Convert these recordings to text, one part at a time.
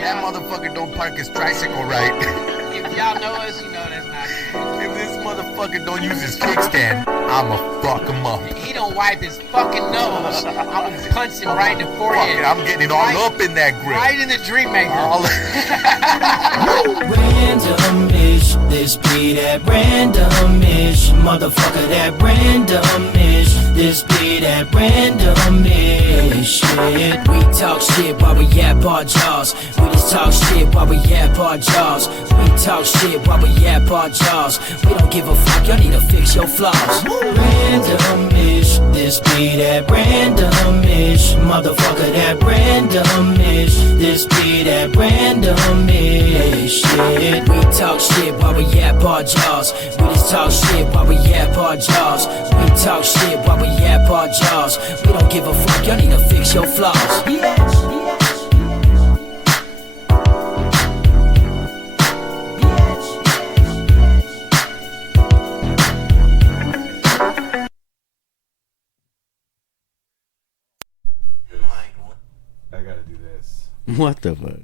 That motherfucker don't park his tricycle right. If y'all know us, you know that's not good. If this motherfucker don't use his kickstand, I'ma fuck him up. He don't wipe his fucking nose. I'm gonna punch him right in the Fuck forehead. it, I'm getting it all Right- up in that grill. Right in the dream maker. All Randomish, this be that randomish, motherfucker, that randomish, this be that randomish shit. We talk shit while we yap our jaws. We just talk shit while we yap our jaws. We talk shit while we yap our jaws. We don't give a fuck, y'all need to fix your flaws. Randomish, this be that randomish, motherfucker, that randomish, this be that randomish shit. We talk shit while we yap our jaws. We just talk shit while we yap our jaws. We talk shit while we yap our jaws. We don't give a fuck, y'all need to fix your flaws. I gotta do this. What the fuck?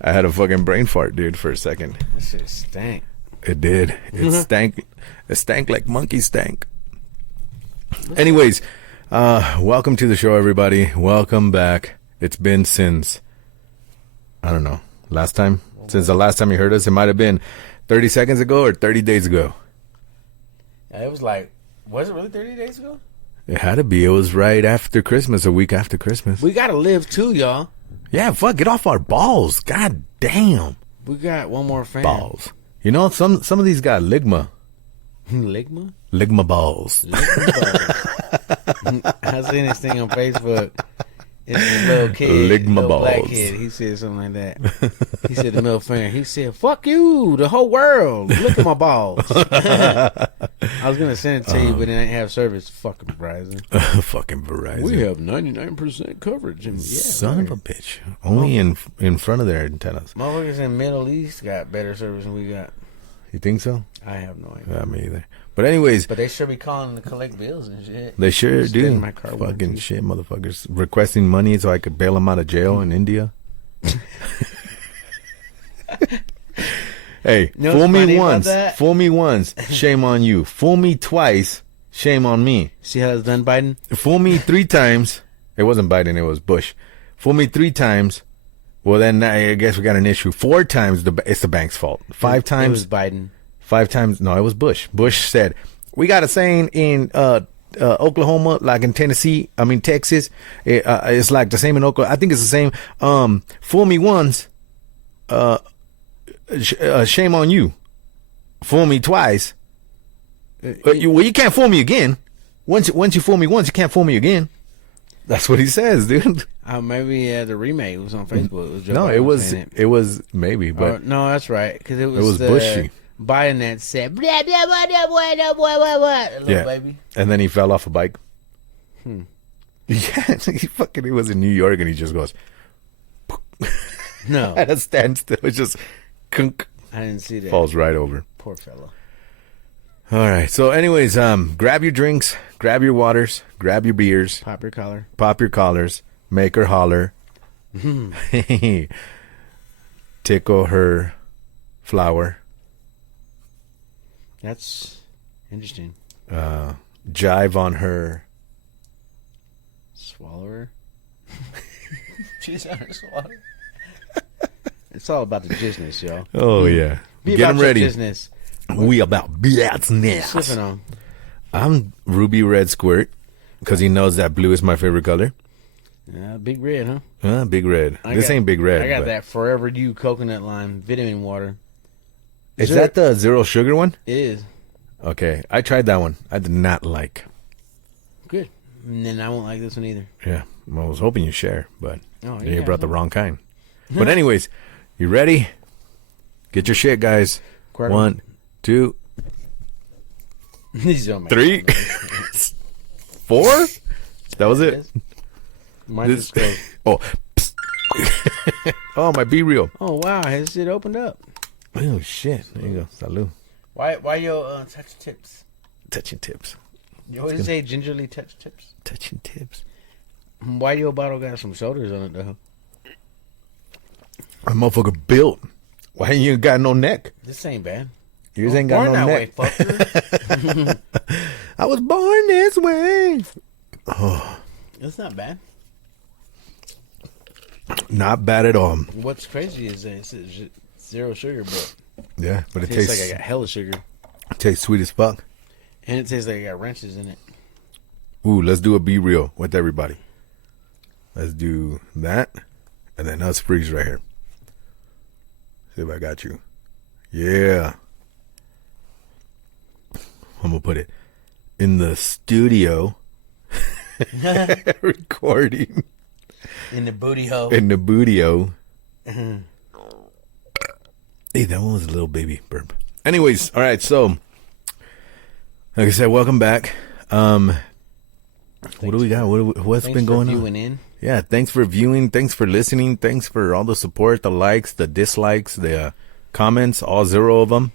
I had a fucking brain fart, dude, for a second. That shit stank. It did. It stank. It stank like monkey stank. Anyways, welcome to the show, everybody. Welcome back. It's been since, I don't know, since the last time you heard us. It might have been 30 seconds ago or 30 days ago. It was like, was it really 30 days ago? It had to be. It was right after Christmas, a week after Christmas. We gotta live too, y'all. Yeah, fuck, get off our balls. God damn. We got one more fan. Balls. You know, some of these got ligma. Ligma? Ligma balls. I seen this thing on Facebook. It's a little kid, Ligma little black balls. kid. He said something like that. He said to Mel Fan, he said, "Fuck you, the whole world. Look at my balls." I was gonna send it to you, but it didn't have service. Fucking Verizon. Fucking Verizon. We have 99% coverage. And yeah, Son of a bitch. Only in front of their antennas. motherfuckers in Middle East got better service than we got. You think so? I have no idea. Yeah, me either. But anyways, But they should be calling to collect bills and shit. they sure Just getting do. my car Fucking warranty. shit, motherfuckers. Requesting money so I could bail them out of jail in India. Hey, You know fool what's me funny about once. that? Fool me once. Shame on you. Fool me twice. Shame on me. See how that's done, Biden? Fool me 3 times. It wasn't Biden, it was Bush. Fool me 3 times. Well, then I guess we got an issue. 4 times, it's the bank's fault. 5 It times. was Biden. 5 times. No, it was Bush. Bush said, we got a saying in Oklahoma, like in Texas. It's like the same in Oklahoma. I think it's the same. Fool me once. Shame on you. Fool me twice. You can't fool me again. Once you fool me once, you can't fool me again. That's what he says, dude. Maybe the remake was on Facebook. It was Joe No, Biden it saying was maybe, but no, that's right, because it was Bushy. Biden that said blah blah blah blah blah blah blah blah. Little Yeah. baby. And then he fell off a bike. Yeah, he was in New York and he just goes No, at a standstill. It just kunk, I didn't see that. falls right over. Poor fellow. All right. So, anyways, grab your drinks, grab your waters, grab your beers, Pop your collar. pop your collars, make her holler, tickle her flower, That's interesting. jive on her. Swallower. She's on her swallower. It's all about the business, y'all. Oh yeah, Be get about them your ready. business. We about business. Slipping on. I'm Ruby Red Squirt because he knows that blue is my favorite color. Yeah, big red, huh? Big red. This ain't big red. I got but- that Forever You coconut lime vitamin water. Is Zero- that the 0 sugar one? It is Okay, I tried that one. I did not like. good. And then I won't like this one either. Yeah, well, I was hoping you share, but Oh, you yeah. brought the wrong kind. But anyways, you ready? Get your shit, guys. Quarter. 1, 2, These don't make 3, sense. 4. That was it. Mine This- just goes, Oh, oh, my Be Real. oh wow, his shit opened up. Oh shit! There you go. Salud. Why your touch tips? Touching tips. You always say gingerly touch tips. Touching tips. Why your bottle got some shoulders on it though? motherfucker built. Why ain't you got no neck? This ain't bad. Yours ain't got Born no that neck. way, fucker. I was born this way. It's not bad. Not bad at all. What's crazy is that it's zero sugar, but Yeah, but it it tastes tastes like I got hella sugar. tastes sweet as fuck. And it tastes like I got wrenches in it. Ooh, let's do a Be Real with everybody. Let's do that. And then us freeze right here. See if I got you. Yeah. I'm going to put it in the studio. Recording. In the booty hole. In the booty-o. Hey, that one was a little baby burp. Anyways, all right, so like I said, welcome back. What do we got? What's been going on? In. Yeah, thanks for viewing. Thanks for listening. Thanks for all the support, the likes, the dislikes, the comments, all 0 of them.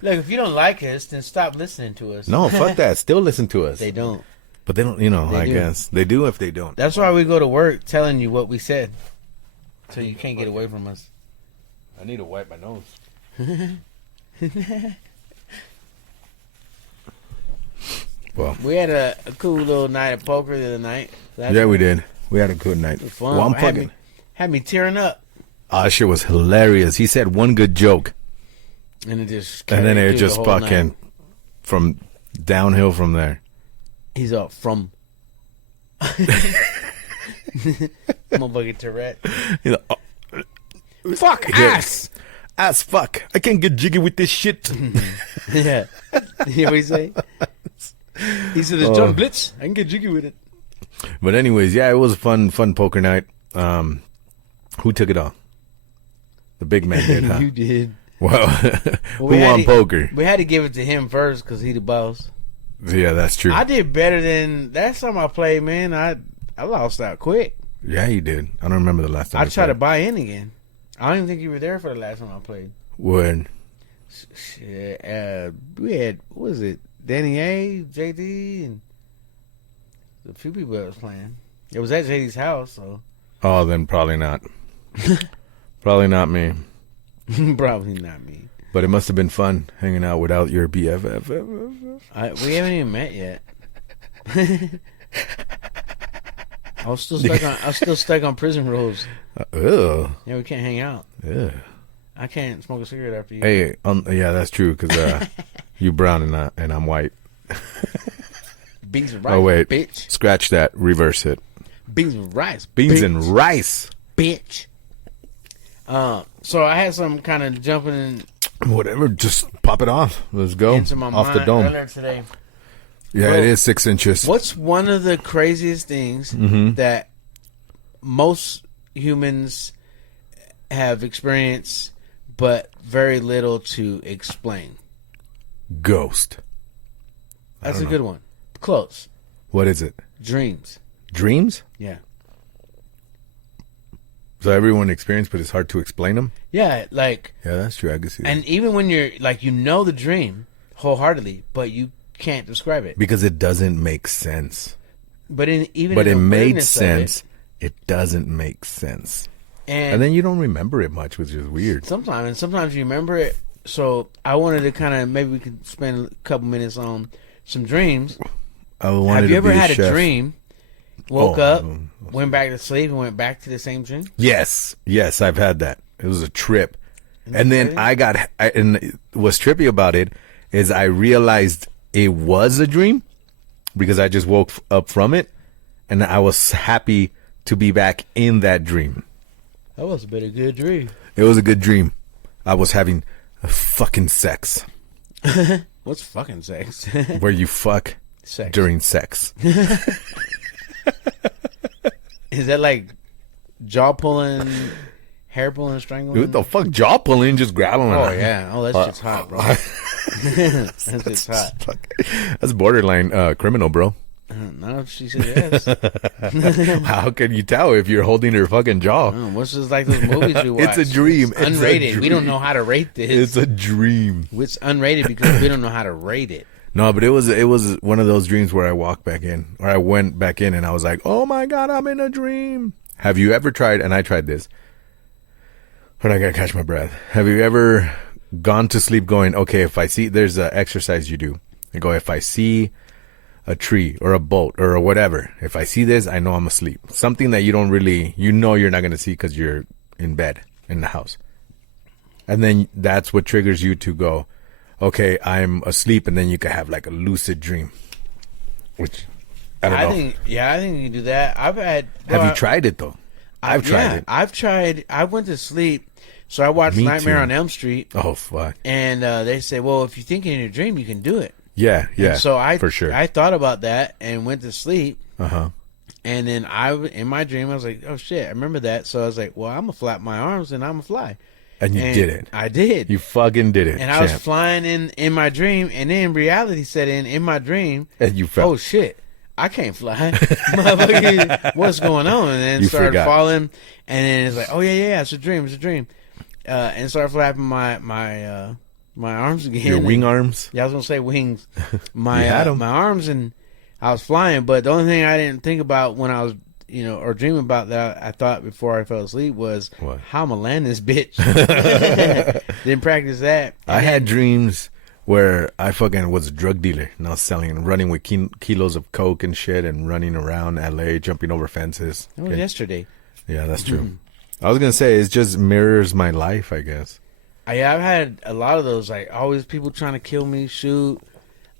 Look, if you don't like us, then stop listening to us. No, fuck that. Still listen to us. They don't. But they don't, I do. guess. They do if they don't. That's why we go to work telling you what we said. So you can't get away from us. I need to wipe my nose. Well, We had a cool little night of poker the other night. yeah, we did. We had a good night. It was fun. Well, I'm had, fucking. had me tearing up. Oh, that shit was hilarious. He said one good joke, And it just and then carried it through just the whole fucking night. from downhill from there. He's up from. Motherfucking Tourette. You know, Fuck ass! ass fuck. I can't get jiggy with this shit. Yeah. You hear what he say? He said, "It's John Blitz. I can get jiggy with it." But anyways, yeah, it was a fun poker night. Who took it all? The big man did, huh? You did. Well, we who had won to- poker? We had to give it to him first because he the boss. Yeah, that's true. I did better than last time I played, man. I lost out quick. Yeah, you did. I don't remember the last time. I you tried to played. buy in again. I don't even think you were there for the last time I played. When? Shit, we had, what was it? Danny A, JD, and a few people that was playing. It was at JD's house, so Oh, then probably not. Probably not me. probably not me. But it must have been fun hanging out without your BFF. We haven't even met yet. I was still stuck on prison rules. Ugh. Yeah, we can't hang out. Ugh. I can't smoke a cigarette after you. Hey, yeah, that's true because you brown and I'm white. Beans and rice, Oh wait, bitch. scratch that. Reverse it. Beans and rice, Beans bitch. and rice. bitch. So I had some kind of jumping Whatever, just pop it off. Let's go into my off mind the dome. earlier today. Yeah, Well, it is 6 inches. What's one of the craziest things Mm-hmm. that most humans have experienced, but very little to explain? Ghost. That's a good one. Close. What is it? Dreams. Dreams? Yeah. So everyone experienced, but it's hard to explain them. Yeah, like, Yeah, that's true. I can see that. and even when you're like, you know the dream wholeheartedly, but you can't describe it. Because it doesn't make sense. But in even But in it the made weirdness of sense. It doesn't make sense. and And then you don't remember it much, which is weird. sometimes you remember it. So I wanted to kind of, maybe we could spend a couple minutes on some dreams. I wanted Have you to ever be had chef. a dream, woke Oh, up, no. went back to sleep, and went back to the same dream? Yes, I've had that. It was a trip, and then crazy? and what's trippy about it is I realized it was a dream because I just woke up from it, and I was happy to be back in that dream. That must have been a good dream. It was a good dream. I was having fucking sex, What's fucking sex? where you fuck Sex. during sex. Is that like jaw pulling, hair pulling, strangling? What the fuck, jaw pulling, just grabbing. Oh yeah. Oh, that shit's hot, bro. That shit's hot. Fuck. That's borderline criminal, bro. No, she said yes. How can you tell if you're holding her fucking jaw? Oh, what's just like those movies we watch? It's a dream. It's It's a unrated. We don't dream. know how to rate this. It's a dream. It's unrated because we don't know how to rate it. No, but it was one of those dreams where I walked back in, or I went back in, and I was like, "Oh my god, I'm in a dream." Have you ever tried? And I tried this. But I gotta catch my breath. Have you ever gone to sleep going, okay, if I see, there's an exercise you do. You go, if I see a tree or a boat or whatever, if I see this, I know I'm asleep. Something that you don't really, you know you're not going to see because you're in bed in the house. And then that's what triggers you to go, okay, I'm asleep, and then you can have like a lucid dream. Which, I don't know. I think you can do that. Have you tried it though? I've tried it. I've tried. I went to sleep, so I watched Me Nightmare too. on Elm Street. Oh, fuck. And they say, well, if you think in your dream, you can do it. Yeah, yeah. And so for sure. I thought about that and went to sleep. Uh-huh. And then in my dream, I was like, oh shit, I remember that. So I was like, well, I'm gonna flap my arms and I'm gonna fly. And you did it. I did. You fucking did it. And I was flying in my dream, and then reality set in my dream. And you felt. Oh shit, I can't fly. Motherfucker, what's going on? And then started falling, and then it's like, oh yeah, it's a dream, and started flapping my arms again. Your wing arms? Yeah, I was gonna say wings. You had 'em. My arms, and I was flying. But the only thing I didn't think about when I was, or dreaming about that, I thought before I fell asleep was what? How I'm gonna land this bitch. Didn't practice that. I had dreams where I fucking was a drug dealer and I was selling and running with kilos of coke and shit and running around LA, jumping over fences. That was yesterday. Yeah, that's true. I was gonna say it just mirrors my life, I guess. I've had a lot of those. Like always, people trying to kill me, shoot.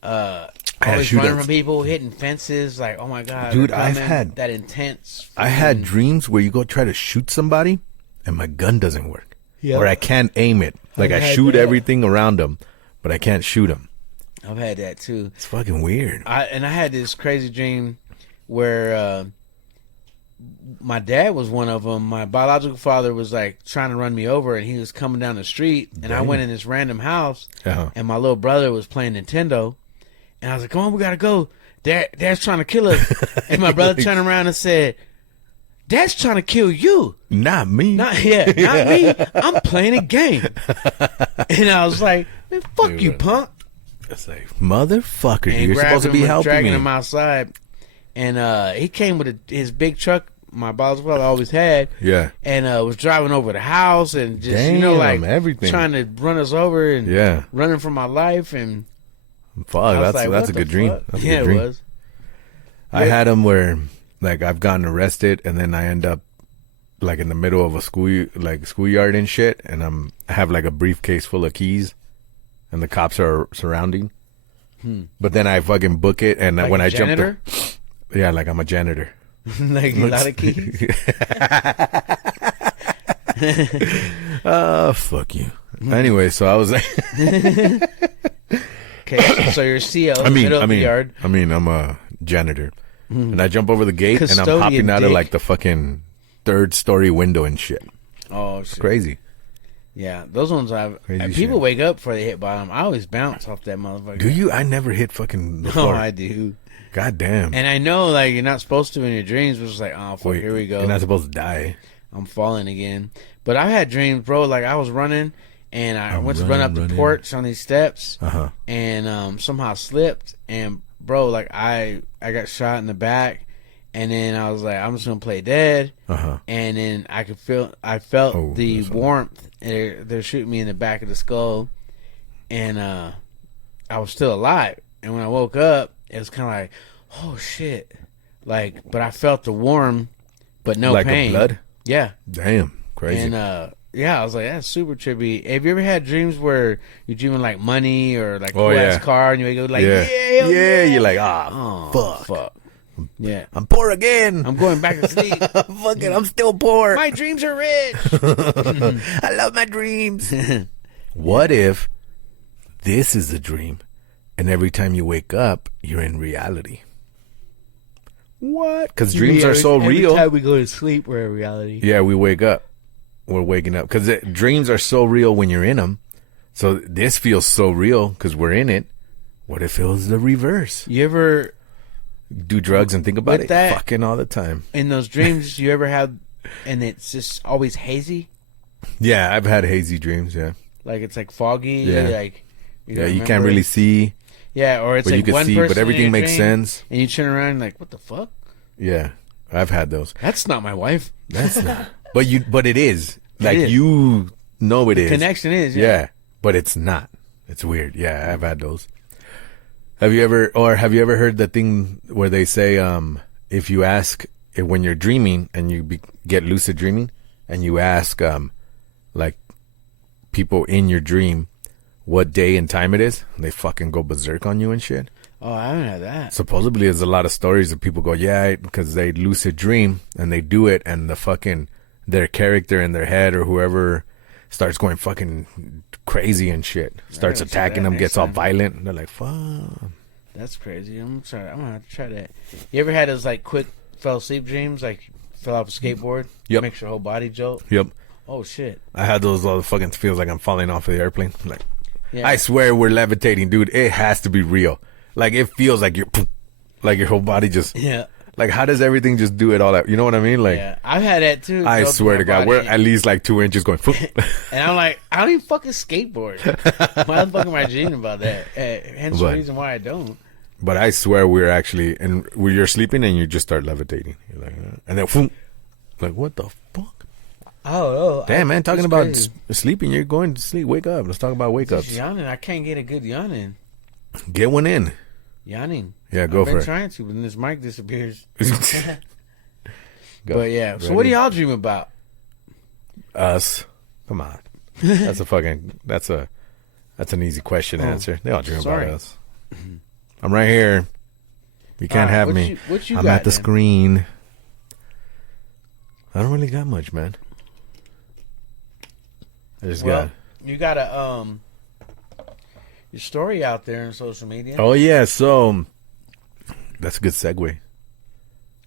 Always running from people, hitting fences. Like, oh my god, dude, I've had that intense. I had dreams where you go try to shoot somebody and my gun doesn't work, Yep. or I can't aim it. Like I shoot everything around them, but I can't shoot them. I've had that too. It's fucking weird. I had this crazy dream where my dad was one of them. My biological father was like trying to run me over, and he was coming down the street, and I went in this random house, and my little brother was playing Nintendo, and I was like, "Come on, we gotta go. Dad's trying to kill us." And my brother turned around and said, "Dad's trying to kill you, not me. not me. I'm playing a game." And I was like, "Man, fuck you, punk." It's like, motherfucker, And you're supposed to be helping dragging me. him outside, and he came with his big truck. My biological father always had, Yeah. and was driving over the house and just Damn, everything. trying to run us over and Yeah. running for my life. And Fuck, I was that's like, that's what a good the dream. fuck? That's a Yeah, good dream. it was. I had them where, like, I've gotten arrested and then I end up, like, in the middle of a schoolyard and shit, and I have like a briefcase full of keys, and the cops are surrounding. But then I fucking book it, and Like when a I janitor? yeah, like I'm a janitor. Like a lot of keys. Fuck you. Anyway, so I was like, Okay, so you're CO in the middle of the yard. I mean, I'm a janitor, and I jump over the gate, and I'm Custodian hopping out of dick. like the fucking third-story window and shit. Oh shit! Crazy. Yeah, those ones Crazy people shit. wake up before they hit bottom. I always bounce off that motherfucker. Do you? I never hit fucking the Oh, floor. I do. God damn. And I know, like, you're not supposed to in your dreams, but it's like, oh, fuck, Wait, here we go. You're not supposed to die. I'm falling again. But I've had dreams, bro, like I was running, and I went to run up the running. porch on these steps, Uh-huh. and somehow slipped, and, bro, like, I got shot in the back, and then I was like, I'm just going to play dead, Uh-huh. and then I felt Oh, the that's warmth, and they're shooting me in the back of the skull, and I was still alive, and when I woke up, it was kind of like, oh shit, like, but I felt the warm, but no Like a pain. blood? Yeah, Damn. Crazy. and yeah, I was like, that's super trippy. Have you ever had dreams where you're dreaming like money or like Oh, cool ass yeah. car, and you wake up like, yeah. hell Yeah, you're like, oh fuck. yeah, I'm poor again. I'm going back to sleep. fucking, I'm still poor. My dreams are rich. I love my dreams. What if this is a dream, and every time you wake up, you're in reality? What? Because dreams are so real. Every time we go to sleep, we're in reality. Yeah, we wake up. We're waking up. Because dreams are so real when you're in them. So this feels so real because we're in it. What if it was the reverse? You ever, Do drugs and think about With it that- fucking all the time. in those dreams, you ever have, and it's just always hazy? Yeah, I've had hazy dreams, yeah. Like it's like foggy? Yeah. Like, Yeah, don't you can't remember really it? see, Yeah, or it's but like you can one see, person but in everything your makes dream, sense. and you turn around and like, what the fuck? Yeah, I've had those. That's not my wife. That's not. But it is. Like is. you know it is. Connection is, Yeah, but it's not. It's weird. Yeah, I've had those. Have you ever heard the thing where they say, if you ask when you're dreaming and you get lucid dreaming, and you ask, like people in your dream what day and time it is, they fucking go berserk on you and shit. Oh, I haven't had that. Supposedly, there's a lot of stories of people go, yeah, because they lucid dream and they do it, and the fucking their character in their head or whoever starts going fucking crazy and shit, starts gotta try attacking that them, next gets all time. violent, and they're like, fuck. That's crazy. I'm gonna have to try that. You ever had those like quick fell asleep dreams, like fell off a skateboard? Yep. Makes your whole body jolt. Yep. Oh shit. I had those all fucking feels like I'm falling off of the airplane. Like, Yeah. I swear we're levitating, dude. It has to be real. Like, it feels like like your whole body just, Yeah. like, how does everything just do it all out? You know what I mean? Like, Yeah. I've had that too. I jolt swear my to God, body. we're at least like 2 inches going, And I'm like, I don't even fucking skateboard. Why the fuck am I dreaming about that? Hence the But- reason why I don't. but I swear we're actually, and when you're sleeping and you just start levitating. You're like, and then, like, what the fuck? Oh, Damn, man, talking it's about crazy. sleeping, you're going to sleep. Wake up. Let's talk about wake Just ups. yawning. I can't get a good yawning. Get one in. Yawning. Yeah, go I've for been it. trying to, but then this mic disappears. Go. But yeah, so Ready? what do y'all dream about? Us. Come on. That's an easy question to answer. They all dream sorry. about us. I'm right here. You can't All right, have what me. what you I'm got at the then? screen. I don't really got much, man. I just Well, you got your story out there on social media. got. Oh yeah, so that's a good segue.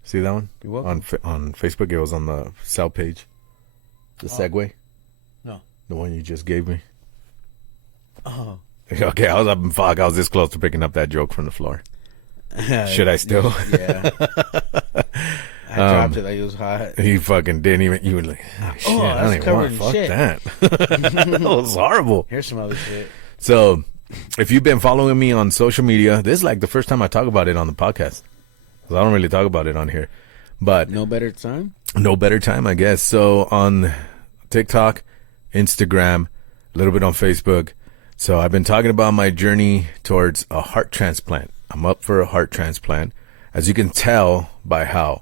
See that one? You're welcome. On Facebook, it was on the sell page. The segue. No. The one you just gave me. Oh. Okay, I was up and fuck. I was this close to picking up that joke from the floor. Should I still? Yeah. I dropped it like it was hot. He fucking didn't even. You were like, oh, shit, I don't that's even covered want. in Fuck shit. that. That was horrible. Here's some other shit. So, if you've been following me on social media, this is like the first time I talk about it on the podcast. 'Cause I don't really talk about it on here. But No better time? no better time, I guess. So on TikTok, Instagram, a little bit on Facebook. So I've been talking about my journey towards a heart transplant. I'm up for a heart transplant. As you can tell by how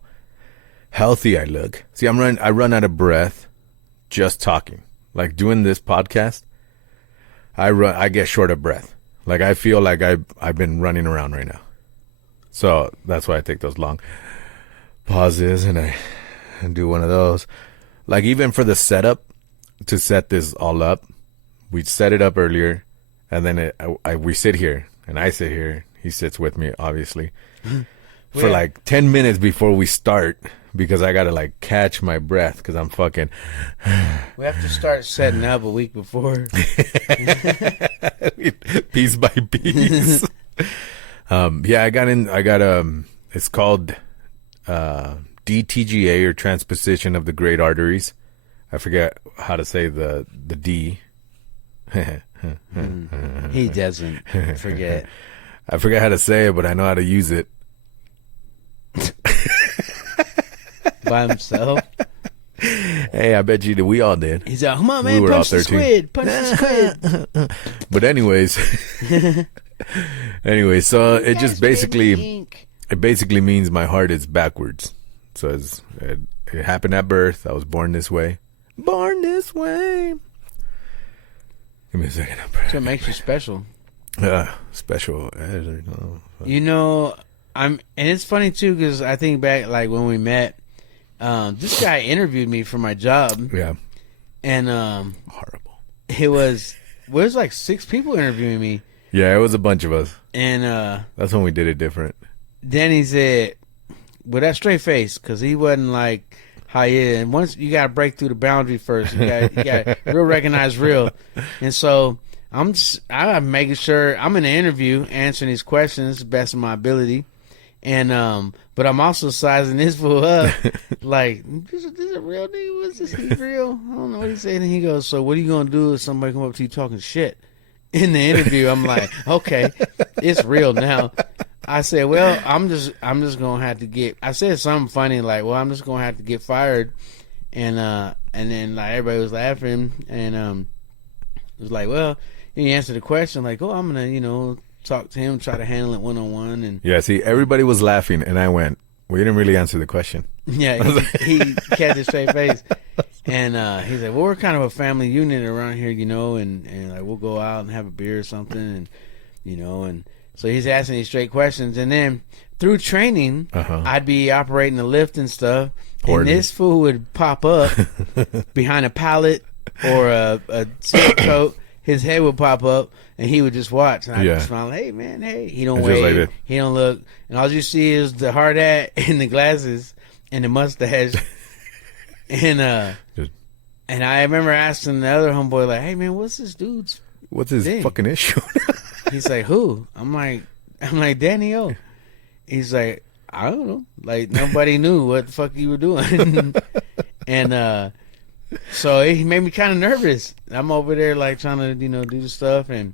healthy I look. See, I run out of breath just talking. Like doing this podcast, I get short of breath. Like I feel like I've been running around right now. So that's why I take those long pauses and I do one of those. Like even for the setup, to set this all up, we set it up earlier, and then we sit here, and I sit here. He sits with me, obviously, for Yeah. like 10 minutes before we start, because I gotta like catch my breath because I'm fucking We have to start setting up a week before. piece by piece. Yeah, I got it's called DTGA, or transposition of the great arteries. I forget how to say the D. He doesn't forget. I forget how to say it, but I know how to use it. By himself. Hey, I bet you that we all did. He's like, come on, We man, were all punch the 13. squid. Punch the squid. But anyways, so it just basically means my heart is backwards. So it happened at birth. I was born this way. Born this way. Give me a second. So it makes you special. Special. You know, and it's funny too because I think back like when we met. This guy interviewed me for my job, Yeah. and Horrible. it was like 6 people interviewing me, Yeah, it was a bunch of us. and That's when we did it different. then he said, with that straight face, because he wasn't like how he is. And once you got to break through the boundary first, you got real recognize real, and so I'm making sure I'm in the interview answering these questions to the best of my ability. And but I'm also sizing this fool up. Like, this a real nigga? Was this he real? I don't know what he said. And he goes, so what are you gonna do if somebody come up to you talking shit in the interview? I'm like, okay, it's real now. I said, well, I'm just gonna have to get. I said something funny like, well, I'm just gonna have to get fired and then like everybody was laughing, and it was like, well, he answered the question like, oh, I'm gonna talk to him, try to handle it 1-on-1, and Yeah, see, everybody was laughing, and I went, well, you didn't really answer the question. yeah, he kept his straight face, and he's like, well, we're kind of a family unit around here, and like we'll go out and have a beer or something, and and so he's asking these straight questions, and then through training, I'd be operating the lift and stuff, and this fool would pop up behind a pallet or a silk coat. His head would pop up, and he would just watch, and I'd smile, hey man, hey. He don't wave, like he don't look, and all you see is the hard hat and the glasses and the mustache, and I remember asking the other homeboy like, hey man, what's his thing? Fucking issue? He's like, who? I'm like Danny O. He's like, I don't know. Like nobody knew what the fuck you were doing. And so he made me kind of nervous. I'm over there like trying to, do the stuff, and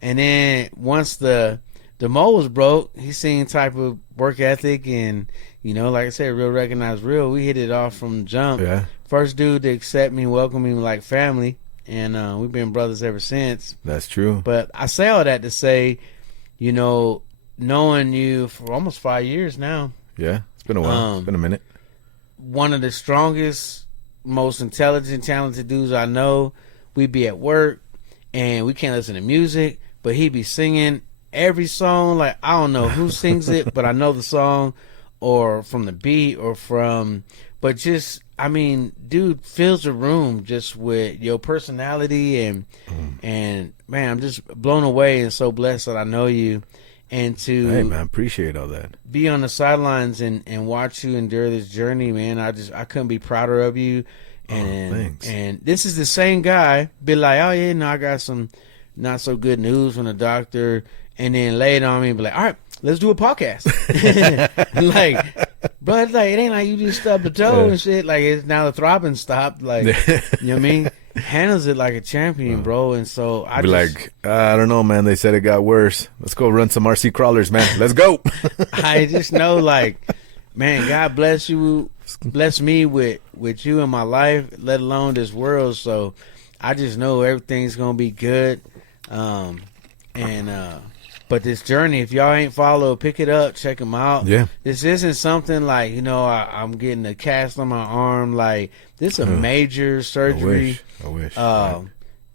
then once the mold was broke, he seen type of work ethic, and like I said, real recognized real. We hit it off from the jump. Yeah. First dude to accept me, welcome me like family. And we've been brothers ever since. That's true. But I say all that to say, knowing you for almost 5 years now. Yeah, it's been a while. It's been a minute. One of the strongest, most intelligent, talented dudes I know. We'd be at work, and we can't listen to music, but he'd be singing every song. Like, I don't know who sings it, but I know the song, or from the beat, or from... But just... I mean, dude fills the room just with your personality, and man, I'm just blown away and so blessed that I know you, and to hey man, appreciate all that. Be on the sidelines and watch you endure this journey, man. I couldn't be prouder of you, and this is the same guy be like, oh yeah, no, I got some not so good news from the doctor, and then lay it on me and be like, all right, let's do a podcast. Like, bro, it's like, it ain't like you just stubbed a toe and shit. Like, it's now the throbbing stopped. Like, you know what I mean? Handles it like a champion, bro. And so I I don't know, man. They said it got worse. Let's go run some RC crawlers, man. Let's go. I just know, like, man, God bless you, bless me with you in my life, let alone this world. So I just know everything's gonna be good. But this journey, if y'all ain't follow, pick it up, check them out. Yeah. This isn't something like, I'm getting a cast on my arm. Like, this is a major surgery. I wish.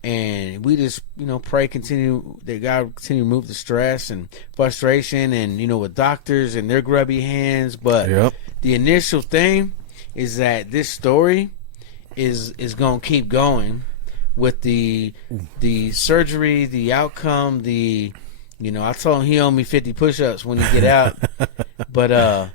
And we just, pray that God continue to move the stress and frustration and, with doctors and their grubby hands. But the initial thing is that this story is going to keep going with the surgery, the outcome, I told him he owed me 50 push-ups when he get out. But,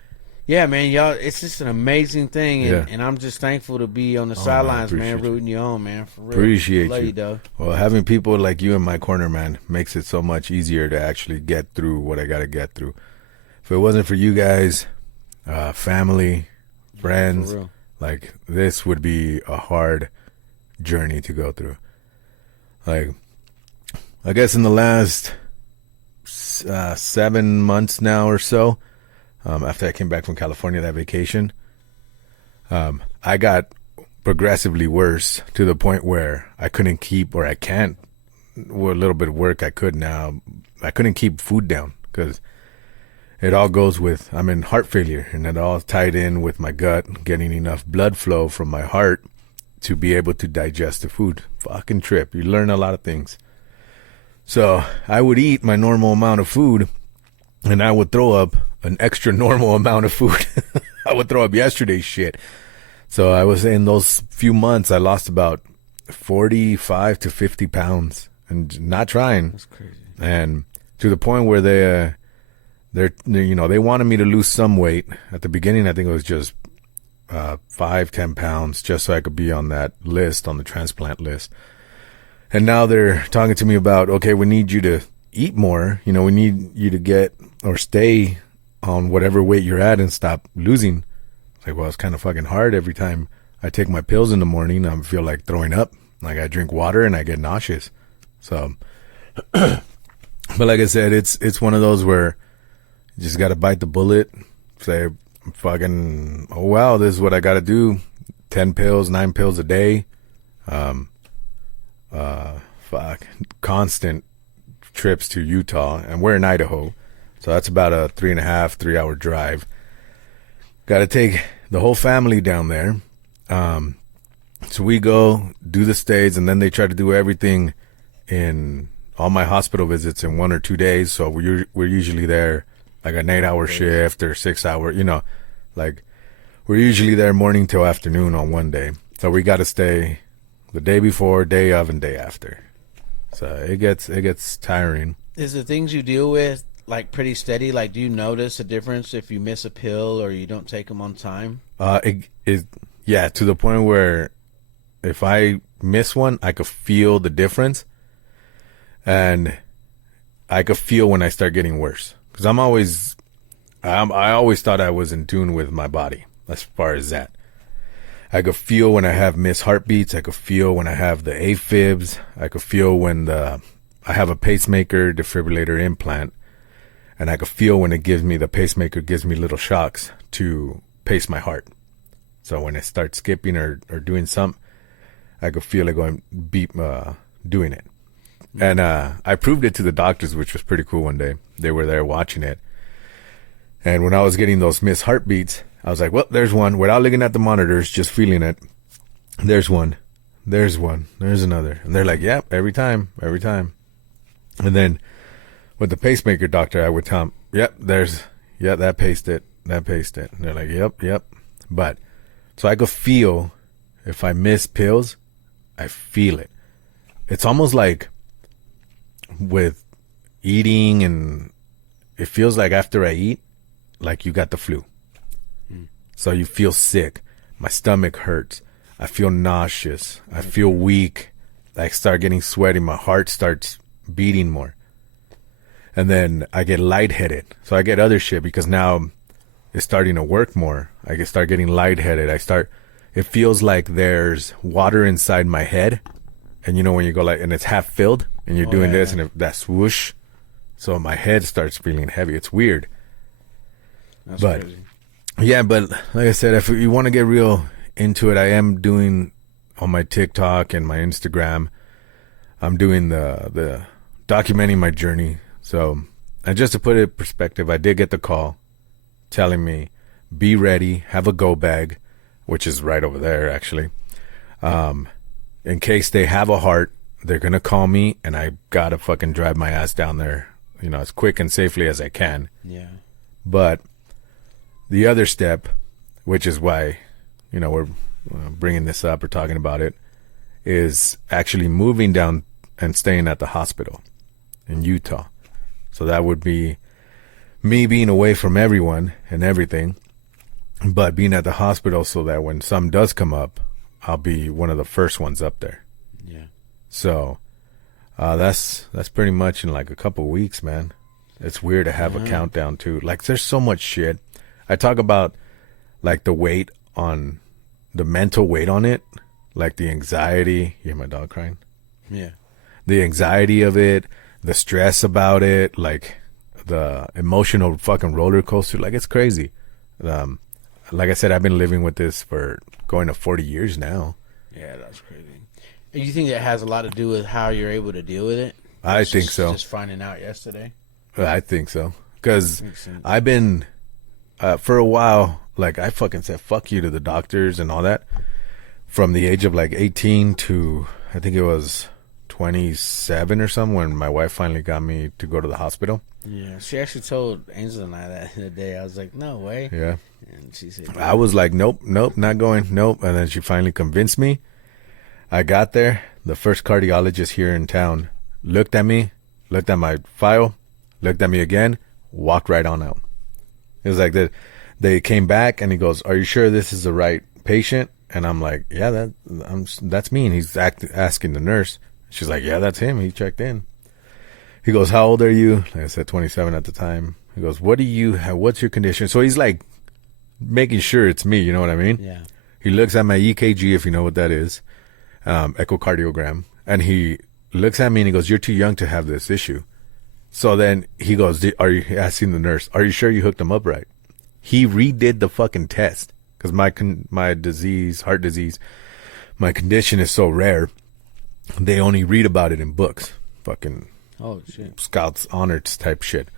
yeah, man, y'all, it's just an amazing thing. And I'm just thankful to be on the sidelines, man, rooting you on, man, for real. Appreciate Love you. Dog. Well, having people like you in my corner, man, makes it so much easier to actually get through what I got to get through. If it wasn't for you guys, family, friends, like, this would be a hard journey to go through. Like, I guess in the last... 7 months now or so, after I came back from California, that vacation, I got progressively worse to the point where I couldn't keep, or I can't, with a little bit of work I could now, I couldn't keep food down, because it all goes with, I'm in heart failure, and it all tied in with my gut, getting enough blood flow from my heart to be able to digest the food. Fucking trip. You learn a lot of things. So I would eat my normal amount of food, and I would throw up an extra normal amount of food. I would throw up yesterday's shit. So I was in those few months, I lost about 45 to 50 pounds, and not trying. That's crazy. And to the point where they wanted me to lose some weight. At the beginning, I think it was just 5-10 pounds, just so I could be on that list, on the transplant list. And now they're talking to me about, okay, we need you to eat more. We need you to get or stay on whatever weight you're at and stop losing. It's like, well, it's kind of fucking hard. Every time I take my pills in the morning, I feel like throwing up. Like, I drink water and I get nauseous. So, but like I said, it's one of those where you just got to bite the bullet, say, fucking, oh, wow, this is what I got to do 10 pills, 9 pills a day. Constant trips to Utah, and we're in Idaho, so that's about a 3 hour drive. Got to take the whole family down there. So we go do the stays, and then they try to do everything in all my hospital visits in 1 or 2 days. So we're usually there like an 8-hour shift or 6 hour, like we're usually there morning till afternoon on one day. So we got to stay the day before, day of, and day after. So it gets tiring. Is the things you deal with like pretty steady? Like, do you notice a difference if you miss a pill or you don't take them on time? Yeah, to the point where if I miss one, I could feel the difference, and I could feel when I start getting worse. Because I always thought I was in tune with my body as far as that. I could feel when I have missed heartbeats. I could feel when I have the AFibs. I could feel when I have a pacemaker defibrillator implant, and I could feel when the pacemaker gives me little shocks to pace my heart. So when I start skipping or doing something, I could feel it going beep, doing it. And I proved it to the doctors, which was pretty cool one day. They were there watching it. And when I was getting those missed heartbeats, I was like, well, there's one. Without looking at the monitors, just feeling it. There's one. There's one. There's another. And they're like, yep, every time. And then with the pacemaker doctor, I would tell them, yep, that paced it. And they're like, yep. But, so I could feel if I miss pills, I feel it. It's almost like with eating, and it feels like after I eat, like you got the flu. So you feel sick. My stomach hurts. I feel nauseous. I feel weak. I start getting sweaty. My heart starts beating more. And then I get lightheaded. So I get other shit because now it's starting to work more. I start getting lightheaded. It feels like there's water inside my head. And when you go and it's half filled and you're doing this and that swoosh. So my head starts feeling heavy. It's weird. That's crazy. Yeah, but like I said, if you want to get real into it, I am doing on my TikTok and my Instagram, I'm doing the documenting my journey. So, and just to put it in perspective, I did get the call telling me, be ready, have a go bag, which is right over there, actually. In case they have a heart, they're going to call me, and I got to fucking drive my ass down there, as quick and safely as I can. Yeah. But the other step, which is why, we're bringing this up or talking about it, is actually moving down and staying at the hospital in Utah. So that would be me being away from everyone and everything, but being at the hospital so that when some does come up, I'll be one of the first ones up there. Yeah. So that's pretty much in like a couple weeks, man. It's weird to have a countdown too. Like, there's so much shit. I talk about like the mental weight on it, like the anxiety. You hear my dog crying? Yeah. The anxiety of it, the stress about it, like the emotional fucking roller coaster. Like, it's crazy. Like I said, I've been living with this for going to 40 years now. Yeah, that's crazy. And you think that has a lot to do with how you're able to deal with it? I think so. Just finding out yesterday? I think so. Because I've been, for a while, like, I fucking said fuck you to the doctors and all that. From the age of like 18 to, I think it was 27 or something, when my wife finally got me to go to the hospital. Yeah, she actually told Angel and I that the day. I was like, no way. Yeah. And she said, I was like, nope, not going, nope. And then she finally convinced me. I got there. The first cardiologist here in town looked at me, looked at my file, looked at me again, walked right on out. It was like that. They came back and he goes, are you sure this is the right patient? And I'm like, yeah, that's me. And he's asking the nurse. She's like, yeah, that's him. He checked in. He goes, how old are you? Like I said, 27 at the time. He goes, what's your condition? So he's like making sure it's me. You know what I mean? Yeah. He looks at my EKG, if you know what that is, echocardiogram. And he looks at me and he goes, you're too young to have this issue. So then he goes, are you asking the nurse, are you sure you hooked him up right? He redid the fucking test because my disease, heart disease, my condition is so rare. They only read about it in books. Fucking Oh shit. Scouts honors type shit.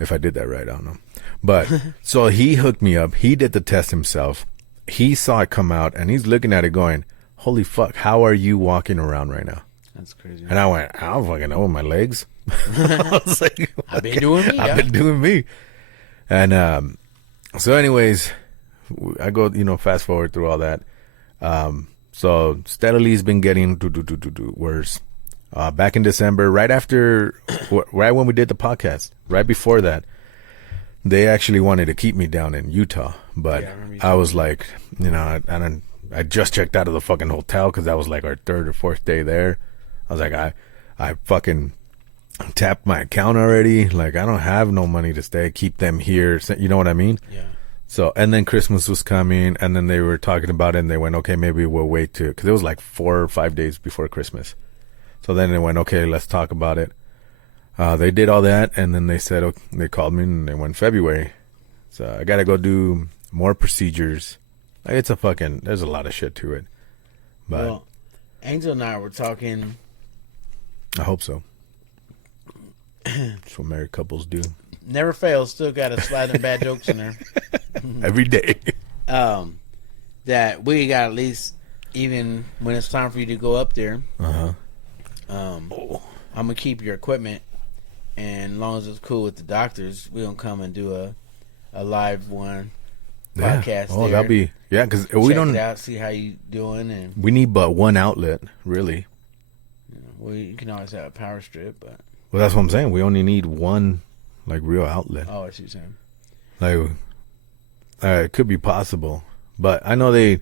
If I did that right, I don't know. But so he hooked me up. He did the test himself. He saw it come out, and he's looking at it going, holy fuck, how are you walking around right now? That's crazy. And I went, I don't fucking know, with my legs. I was like, I've been doing me. I've been doing me. And so anyways, I go, fast forward through all that. So steadily it's been getting worse. Back in December, right when we did the podcast, right before that, they actually wanted to keep me down in Utah. But I was like, I just checked out of the fucking hotel because that was like our third or fourth day there. I was like, I fucking tapped my account already. Like, I don't have no money to stay. Keep them here. You know what I mean? Yeah. So, and then Christmas was coming, and then they were talking about it, and they went, okay, maybe we'll wait because it was like 4 or 5 days before Christmas. So then they went, okay, let's talk about it. They did all that, and then they said, okay, they called me, and they went February. So I got to go do more procedures. There's a lot of shit to it. But Well, Angel and I were talking. I hope so. That's what married couples do. Never fails. Still got to slide them bad jokes in there. Every day. That we got at least, even when it's time for you to go up there, Uh-huh. I'm gonna keep your equipment, and as long as it's cool with the doctors, we gonna come and do a live one podcast. Oh, there. that'll be, because we Check don't, it out, see how you doing, and we need but one outlet, really. you can always have a power strip, but Well, that's what I'm saying. We only need one, like, real outlet. I see what you're saying. Like, it could be possible, but I know they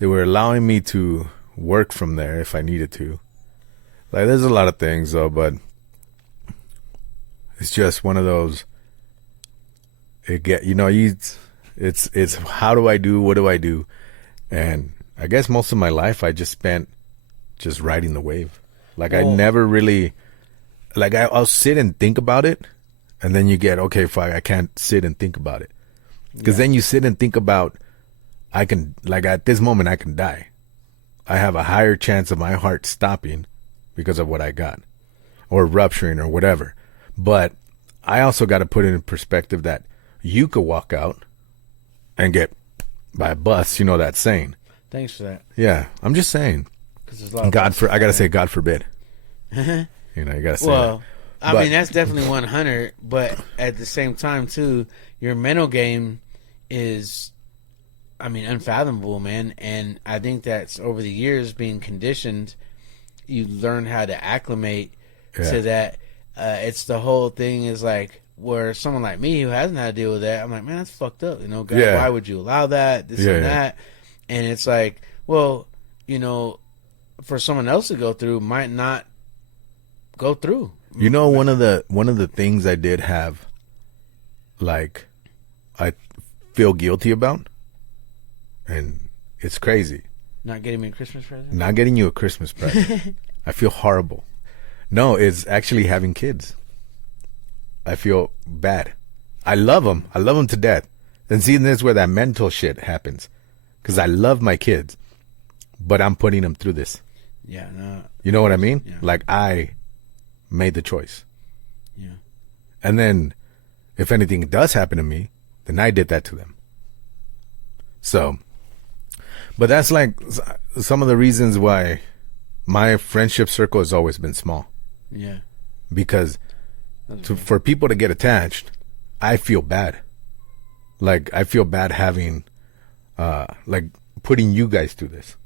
were allowing me to work from there if I needed to. Like, there's a lot of things though, but it's just one of those. It's how do I do? What do I do? And I guess most of my life I just spent just riding the wave. Like, I never really, like, I'll sit and think about it, and then you get, okay, fine, I can't sit and think about it. Because then you sit and think about, at this moment, I can die. I have a higher chance of my heart stopping because of what I got, or rupturing, or whatever. But I also got to put it in perspective that you could walk out and get by a bus. You know that saying. Thanks for that. Yeah, I'm just saying. Because there's a lot of I gotta say, God forbid. You gotta say Well, that. I mean, that's definitely 100, but at the same time, too, your mental game is, unfathomable, man. And I think that's over the years being conditioned, you learn how to acclimate to that. It's the whole thing is like, where someone like me who hasn't had to deal with that, I'm like, man, that's fucked up. God, why would you allow that? This and that. And it's like, well, for someone else to go through might not go through. One of the things I did have, like, I feel guilty about, and it's crazy. Not getting me a Christmas present? Not getting you a Christmas present. I feel horrible. No, it's actually having kids. I feel bad. I love them. I love them to death. And see, this is where that mental shit happens. Because I love my kids, but I'm putting them through this. Yeah, no. You know what I mean? Yeah. Like, I made the choice. Yeah. And then, if anything does happen to me, then I did that to them. So, but that's like some of the reasons why my friendship circle has always been small. Yeah. Because for people to get attached, I feel bad. Like, I feel bad having, like, putting you guys through this.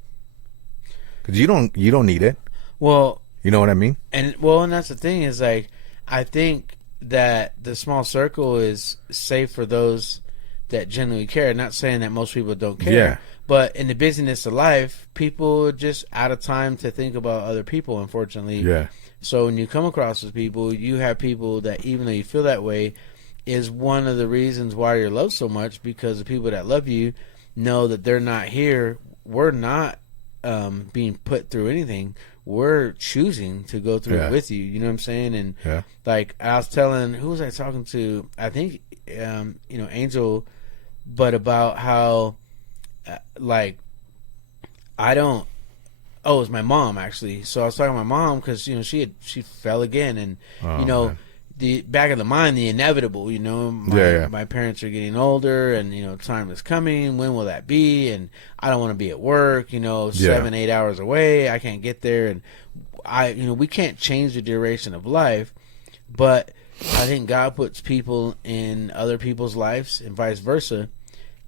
Because you don't need it. Well, you know what I mean? And that's the thing is, like, I think that the small circle is safe for those that genuinely care. Not saying that most people don't care. Yeah. But in the busyness of life, people are just out of time to think about other people, unfortunately. Yeah. So when you come across those people, you have people that, even though you feel that way, is one of the reasons why you're loved so much, because the people that love you know that they're not here. We're not being put through anything. We're choosing to go through it with you. You know what I'm saying? And like, I was telling, who was I talking to? I think, Angel, but about how like, I don't. Oh, it was my mom actually. So I was talking to my mom because she fell again, and man. the back of the mind, the inevitable. My parents are getting older, and time is coming. When will that be? And I don't want to be at work. 7-8 hours away. I can't get there, and we can't change the duration of life, but I think God puts people in other people's lives and vice versa.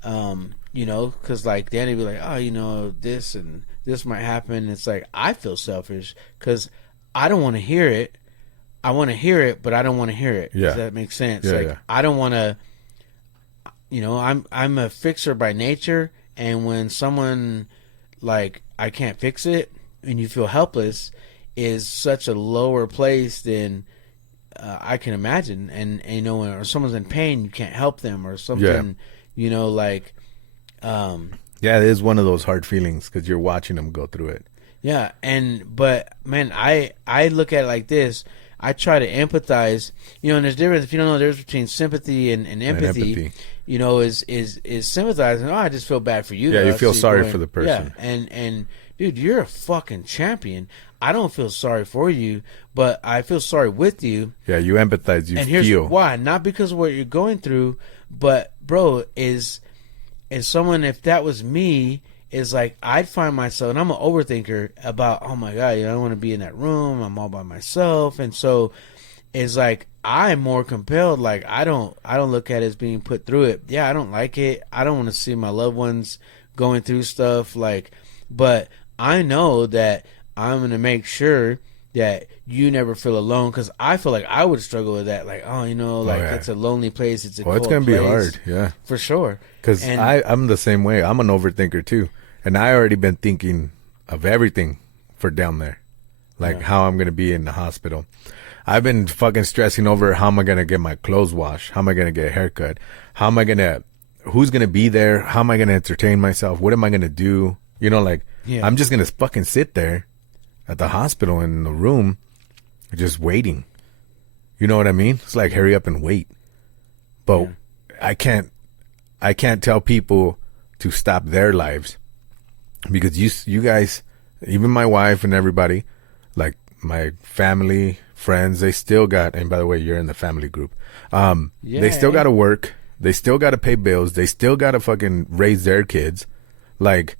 Because like Danny be like, oh, this and this might happen. It's like I feel selfish because I don't want to hear it. I want to hear it, but I don't want to hear it. Yeah. Does that make sense? Yeah, I don't want to. I'm a fixer by nature, and when someone like I can't fix it, and you feel helpless, is such a lower place than I can imagine. And when someone's in pain, you can't help them or something. Yeah, it is one of those hard feelings because you're watching them go through it. Yeah, but man, I look at it like this. I try to empathize. And there's difference. If you don't know the difference between sympathy and empathy, is sympathizing. Oh, I just feel bad for you. Yeah, you feel sorry going, for the person. Yeah, and dude, you're a fucking champion. I don't feel sorry for you, but I feel sorry with you. Yeah, you empathize. You and here's feel why. Not because of what you're going through, but bro, is someone, if that was me, is like I'd find myself, and I'm an overthinker about, oh my God, I don't want to be in that room. I'm all by myself, and so it's like I'm more compelled. Like I don't look at it as being put through it. Yeah, I don't like it. I don't want to see my loved ones going through stuff. But I know that I'm gonna make sure that you never feel alone, because I feel like I would struggle with that. Like, it's a lonely place. It's a cold it's gonna be place. hard. Yeah, for sure. Because I'm the same way. I'm an overthinker too, and I already been thinking of everything for down there, like how I'm gonna be in the hospital. I've been fucking stressing over how am I gonna get my clothes washed, how am I gonna get a haircut, who's gonna be there, how am I gonna entertain myself, what am I gonna do? I'm just gonna fucking sit there at the hospital in the room, just waiting. You know what I mean? It's like hurry up and wait. But I can't tell people to stop their lives, because you guys, even my wife and everybody, like my family, friends, they still got, and by the way, you're in the family group. They still got to work. They still got to pay bills. They still got to fucking raise their kids. Like,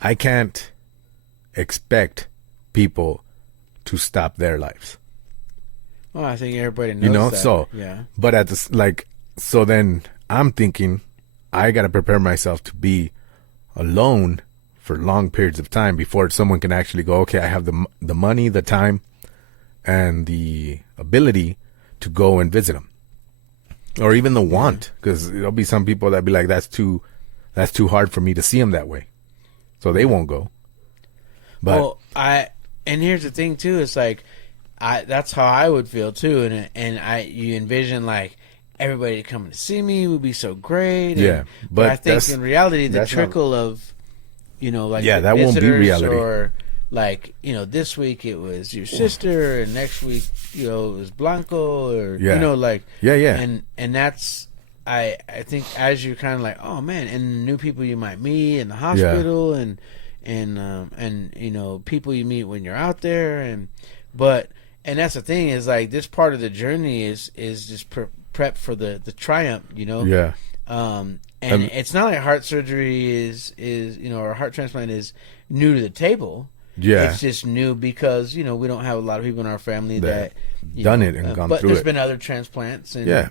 I can't expect people to stop their lives. Well, I think everybody knows that. So, but so then I'm thinking I got to prepare myself to be alone for long periods of time before someone can actually go, okay, I have the money, the time, and the ability to go and visit them, or even the want, because there'll be some people that be like, that's too hard for me to see them that way, so they won't go. But and here's the thing too, it's like that's how I would feel too, and you envision like everybody coming to see me would be so great. But I think in reality the trickle of that won't be reality. Or like, this week it was your sister, and next week, it was Blanco, or and that's I think as you're kind of like, oh man, and new people you might meet in the hospital, and people you meet when you're out there, and that's the thing, is like this part of the journey is just prep for the triumph, and it's not like heart surgery is or heart transplant is new to the table. It's just new because we don't have a lot of people in our family that done it and gone through it. But there's been other transplants, and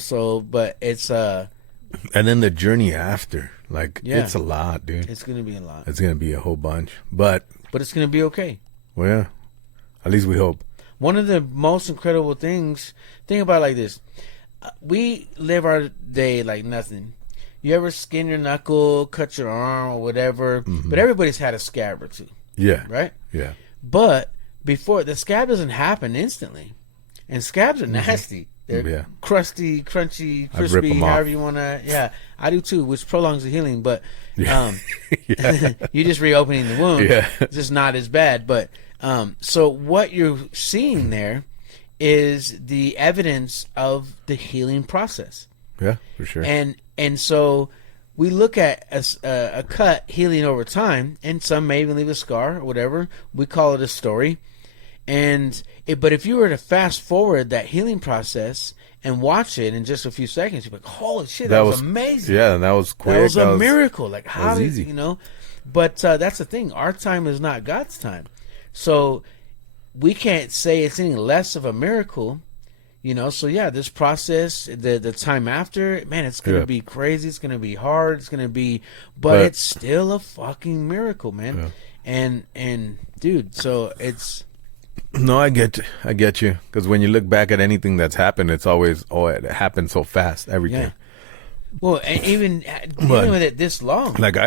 so, but it's and then the journey after, it's a lot, dude. It's gonna be a lot. It's gonna be a whole bunch, but it's gonna be okay. Well, yeah, at least we hope. One of the most incredible things, think about it like this: we live our day like nothing. You ever skin your knuckle, cut your arm, or whatever? But everybody's had a scab or two. Yeah. Right? Yeah. But before, the scab doesn't happen instantly. And scabs are nasty. They're crusty, crunchy, crispy, however you want to. Yeah, I do too, which prolongs the healing. But you're just reopening the wound. Yeah. It's just not as bad. But so what you're seeing there is the evidence of the healing process. Yeah, for sure. And so we look at a cut healing over time, and some may even leave a scar or whatever. We call it a story. But if you were to fast forward that healing process and watch it in just a few seconds, you'd be like, holy shit, that was amazing. Yeah, that was quick. That was a miracle. Like, how did, easy. you know? But that's the thing. Our time is not God's time. So we can't say it's any less of a miracle, you know? So, yeah, this process, the time after, man, it's going to be crazy. It's going to be hard. It's going to be, but it's still a fucking miracle, man. Yeah. And dude, so it's... No, I get you. Because when you look back at anything that's happened, it's always, it happened so fast, everything. Yeah. Well, and even dealing with it this long. Like I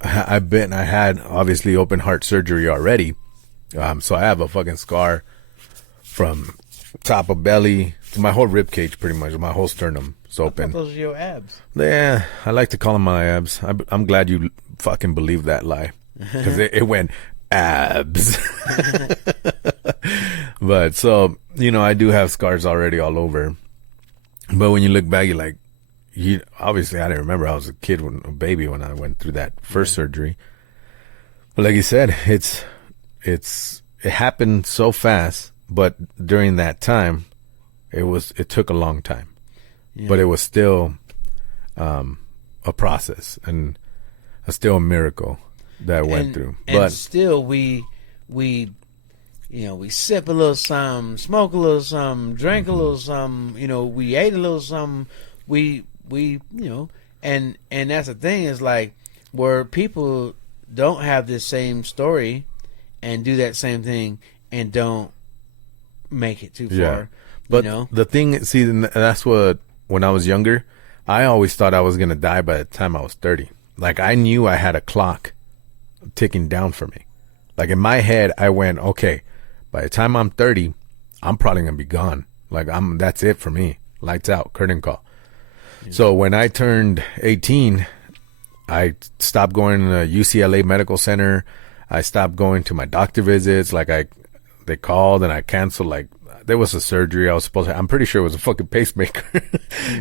had obviously open heart surgery already. So I have a fucking scar from top of belly to my whole rib cage, pretty much. My whole sternum is open. I thought those are your abs. Yeah, I like to call them my abs. I'm glad you fucking believe that lie. Because it went abs. But so, you know, I do have scars already all over. But when you look back, you're like, obviously I didn't remember. I was a kid, a baby when I went through that first surgery. But like you said, it happened so fast. But during that time, it took a long time. Yeah. But it was still a process and still a miracle that I went through. But still we you know, we sip a little something, smoke a little something, drink a little something, you know, we ate a little something, we you know, and that's the thing is like where people don't have this same story and do that same thing and don't make it too far. But you know? the thing, see, that's what, when I was younger, I always thought I was going to die by the time I was 30. Like I knew I had a clock ticking down for me. Like in my head, I went, okay, by the time I'm 30, I'm probably going to be gone. Like that's it for me. Lights out, curtain call. Yeah. So when I turned 18, I stopped going to the UCLA Medical Center. I stopped going to my doctor visits. Like they called and I canceled. Like there was a surgery I was supposed to, I'm pretty sure it was a fucking pacemaker.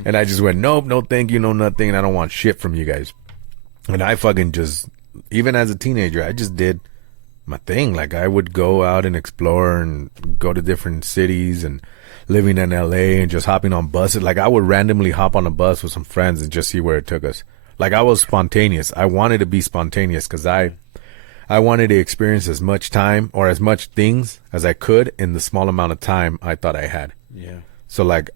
And I just went, nope, no thank you, no nothing. And I don't want shit from you guys. And I fucking just, even as a teenager, I just did my thing. Like I would go out and explore and go to different cities and living in LA and just hopping on buses. Like I would randomly hop on a bus with some friends and just see where it took us. Like I was spontaneous. I wanted to be spontaneous because I wanted to experience as much time or as much things as I could in the small amount of time I thought I had. Yeah. So like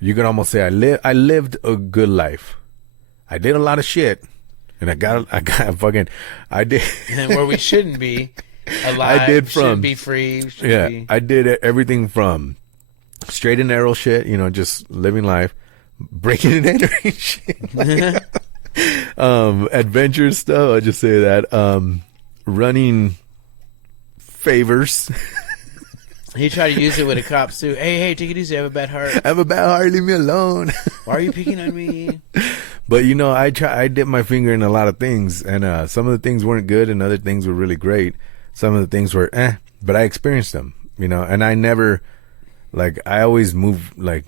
you could almost say I lived a good life. I did a lot of shit. And I got fucking, I did. Where we shouldn't be alive. I did shouldn't be free. Be. I did everything from straight and narrow shit, you know, just living life, breaking and entering shit. Adventure stuff, I'll just say that. Running favors. He tried to use it with the cops too. Hey, take it easy. I have a bad heart. I have a bad heart. Leave me alone. Why are you picking on me? But you know, I dipped my finger in a lot of things, and some of the things weren't good, and other things were really great. Some of the things were but I experienced them, you know. And I never, like, I always moved like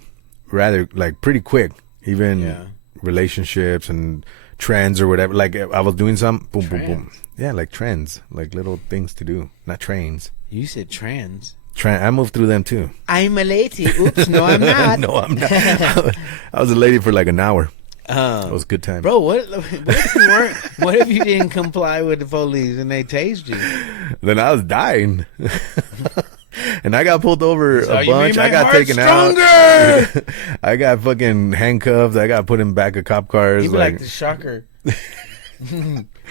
rather like pretty quick, even relationships and trends or whatever. Like I was doing some boom, boom, boom. Yeah, like trends, like little things to do, not trains. You said trans. I moved through them too. I'm a lady. Oops, no, I'm not. No, I'm not. I was a lady for like an hour. It was a good time. Bro, what if you weren't? What if you didn't comply with the police and they tased you? Then I was dying. And I got pulled over so a bunch. I got taken out. I got fucking handcuffed. I got put in back of cop cars. You like the shocker.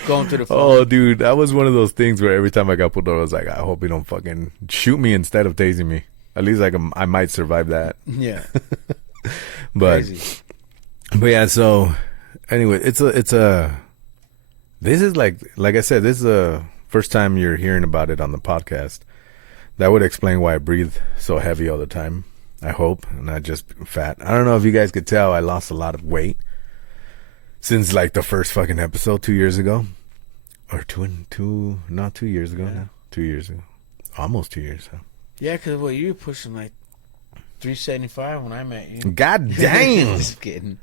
Going through the phone. Oh, dude, that was one of those things where every time I got pulled over, I was like, I hope you don't fucking shoot me instead of tasing me. At least I might survive that. Yeah. But yeah, so anyway, this is like I said, this is the first time you're hearing about it on the podcast. That would explain why I breathe so heavy all the time. I hope, not just fat. I don't know if you guys could tell, I lost a lot of weight since like the first fucking episode 2 years ago, or not 2 years ago now, 2 years ago, almost 2 years. Huh? Yeah, because you were pushing like 375 when I met you. God damn! Just kidding.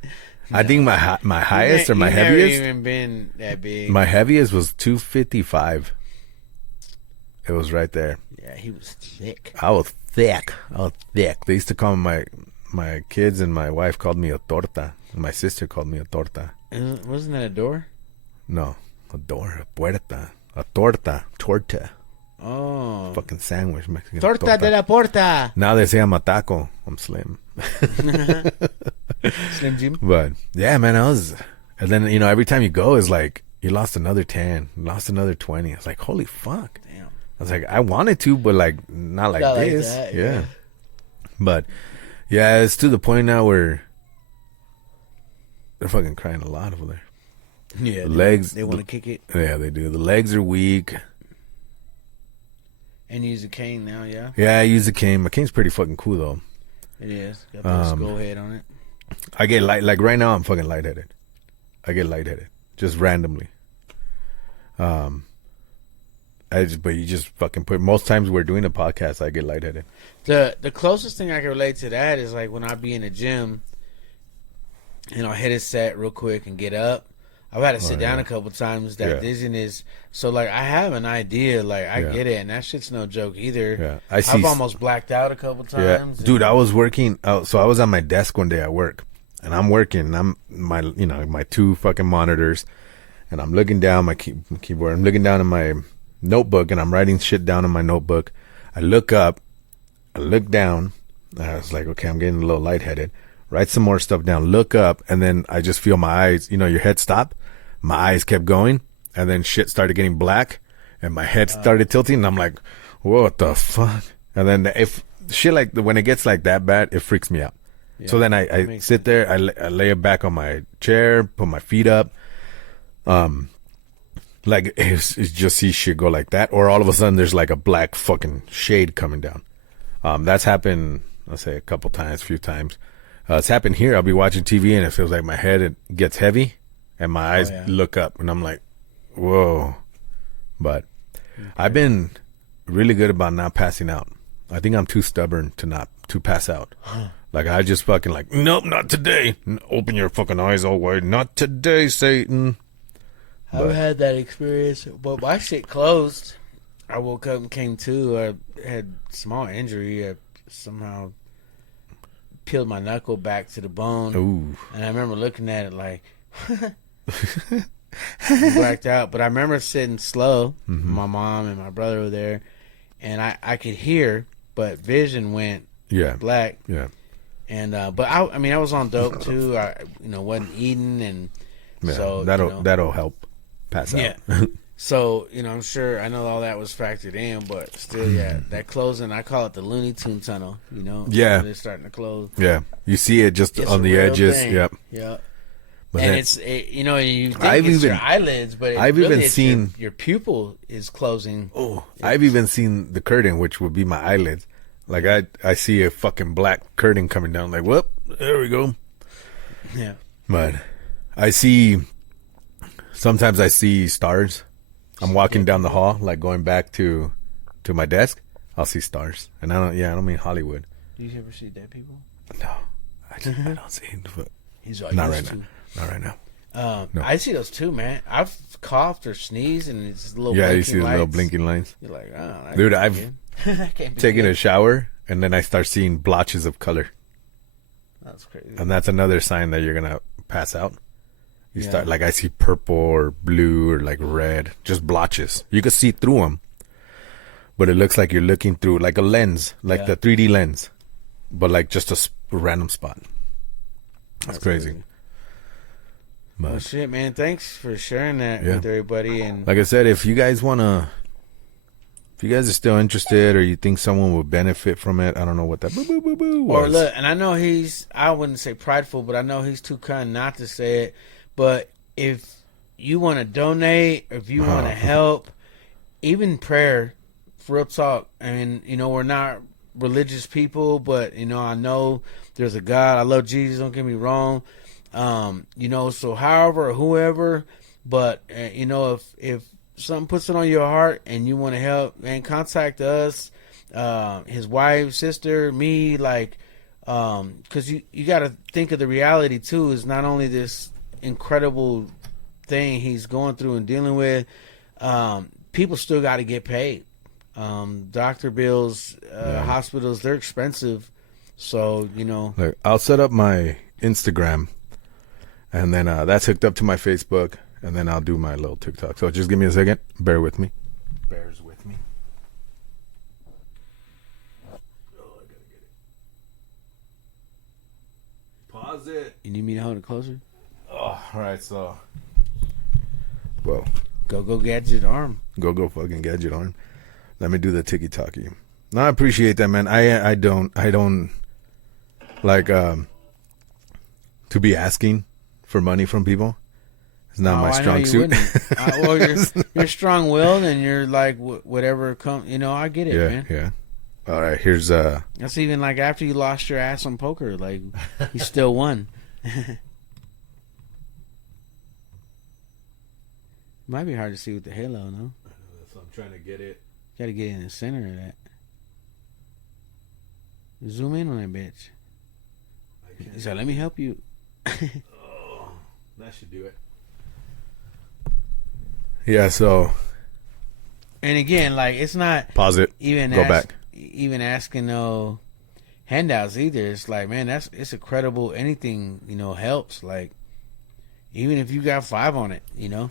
I think my highest or my He heaviest. never even been that big. My heaviest was 255. It was right there. Yeah, he was thick. I was thick. They used to call me my kids and my wife called me a torta. My sister called me a torta. Wasn't that a door? No, a door, a puerta, a torta. Oh. Fucking sandwich, Mexican. Torta de la porta. Now they say I'm a taco. I'm slim. Slim Jim. But yeah, man, and then, every time you go, it's like, you lost another 10, lost another 20. I was like, holy fuck. Damn. I was like, I wanted to, but like, not like Not like this. that, yeah. yeah. But yeah, it's to the point now where they're fucking crying a lot over there. Yeah. The legs. They want to kick it Yeah, they do. The legs are weak. and use a cane now. Yeah, Yeah, I use a cane. My cane's pretty fucking cool though. it is. Got the skull head on it. I get like right now I'm fucking lightheaded. I get lightheaded just randomly. But you just fucking put. Most times we're doing a podcast, I get lightheaded. The closest thing I can relate to that is like when I be in the gym and I'll hit a set real quick and get up. I've had to sit down a couple times. That dizziness. So like I have an idea. Like I get it, and that shit's no joke either. Yeah, I've almost blacked out a couple times. Dude, I was working. So I was on my desk one day at work, and I'm working. I'm my two fucking monitors, and I'm looking down my keyboard. I'm looking down at my notebook, and I'm writing shit down in my notebook. I look up, I look down. I was like, okay, I'm getting a little lightheaded. Write some more stuff down. Look up, and then I just feel my eyes. Your head stop. My eyes kept going, and then shit started getting black, and my head started tilting, and I'm like, what the fuck? And then if shit like when it gets like that bad, it freaks me out. Yeah, so then I sit there, I lay it back on my chair, put my feet up, like it's just see shit go like that, or all of a sudden there's like a black fucking shade coming down. That's happened, I'll say a few times. It's happened here. I'll be watching TV and it feels like my head gets heavy, and my eyes look up, and I'm like, whoa. But I've been really good about not passing out. I think I'm too stubborn to pass out. Like I just fucking like, nope, not today. Open your fucking eyes all wide. Not today, Satan. I've had that experience, but my shit closed. I woke up and came to. I had small injury. I somehow peeled my knuckle back to the bone. Ooh. And I remember looking at it like, blacked out. But I remember sitting slow. Mm-hmm. My mom and my brother were there, and I could hear, but vision went black. Yeah. And but I mean I was on dope too. I wasn't eating, and so that'll help pass out. Yeah. So I'm sure I know all that was factored in, but still, that closing, I call it the Looney Tune tunnel. Yeah, they're starting to close. Yeah, you see it just on the edges. Thing. Yep. Yeah. But and you think it's your eyelids, but I've even seen your pupil is closing. Oh, I've even seen the curtain, which would be my eyelids. Like I see a fucking black curtain coming down. Like, whoop, there we go. Yeah. But sometimes I see stars. I'm walking down the hall, like going back to my desk. I'll see stars, and I don't mean Hollywood. Do you ever see dead people? No, I don't see it. But He's all not right used to. now. Not right now. No. I see those too, man. I've coughed or sneezed, and it's little you see the little blinking lines. You're like, oh, dude, I've taken a shower, and then I start seeing blotches of color. That's crazy. And that's another sign that you're gonna pass out. You start like I see purple or blue or like red, just blotches. You can see through them, but it looks like you're looking through like a lens, like the 3D lens, but like just a random spot. That's crazy. But, well, shit, man. Thanks for sharing that with everybody. And like I said, if you guys are still interested, or you think someone would benefit from it, I don't know what that was. Or look, and I know I wouldn't say prideful, but I know he's too kind not to say it. But if you want to donate, or if you want to help, even prayer, for real talk. I mean, we're not religious people, but I know there's a God. I love Jesus. Don't get me wrong. So however or whoever, but if something puts it on your heart and you want to help, man, contact us, his wife, sister, me, like because you got to think of the reality too. Is not only this incredible thing he's going through and dealing with, people still got to get paid. Doctor bills, hospitals, they're expensive. So, you know. Look, I'll set up my Instagram, and then that's hooked up to my Facebook, and then I'll do my little TikTok. So just give me a second. Bear with me. Bears with me. Oh, I gotta get it. Pause it. You need me to hold it closer? Oh, all right, so. Well, Go gadget arm. go fucking gadget arm. Let me do the tiki-taki. No, I appreciate that, man. I don't like to be asking for money from people. It's not my strong suit. Well, you're strong-willed and you're like whatever comes. You know, I get it, man. Yeah. All right, here's That's even like after you lost your ass on poker, like you still won. Might be hard to see with the halo, no? So I'm trying to get it. Got to get in the center of that. Zoom in on that bitch. So let me help you. Oh, that should do it. Yeah, so And again, like it's not pause it. even Go back. even asking no handouts either. It's like, man, it's incredible. Anything, you know, helps. Like even if you got 5 on it, you know.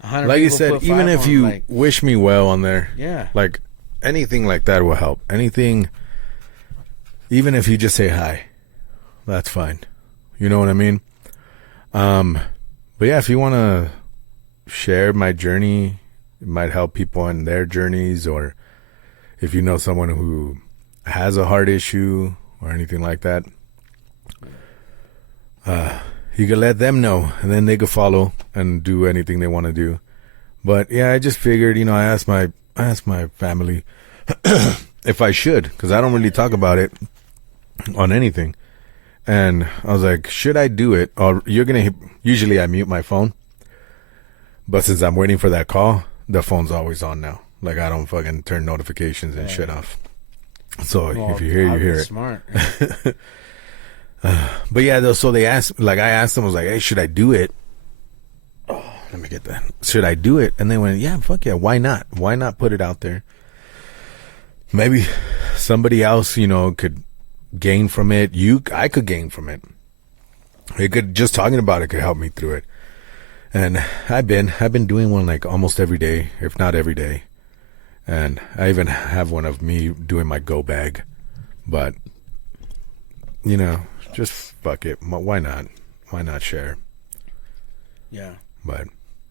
100 Like you people said, put even 5 if on, you like, wish me well on there, yeah, like anything like that will help. Anything, even if you just say hi, that's fine. You know what I mean? But yeah, if you want to share my journey, it might help people in their journeys, or if you know someone who has a heart issue or anything like that, you could let them know, and then they could follow and do anything they want to do. But yeah, I just figured, you know, I asked my family if I should, because I don't really talk about it on anything. And I was like, should I do it? Or usually I mute my phone, but since I'm waiting for that call, the phone's always on now. Like I don't fucking turn notifications and shit off. So if you hear, you hear it. Smart. But yeah, so they asked, like I asked them, I was like, hey, should I do it? Oh, let me get that. Should I do it? And they went, yeah, fuck yeah. Why not? Why not put it out there? Maybe somebody else, you know, could gain from it. I could gain from it. Just talking about it could help me through it. And I've been doing one like almost every day, if not every day. And I even have one of me doing my go bag. But, you know, just fuck it. Why not? Why not share? Yeah. But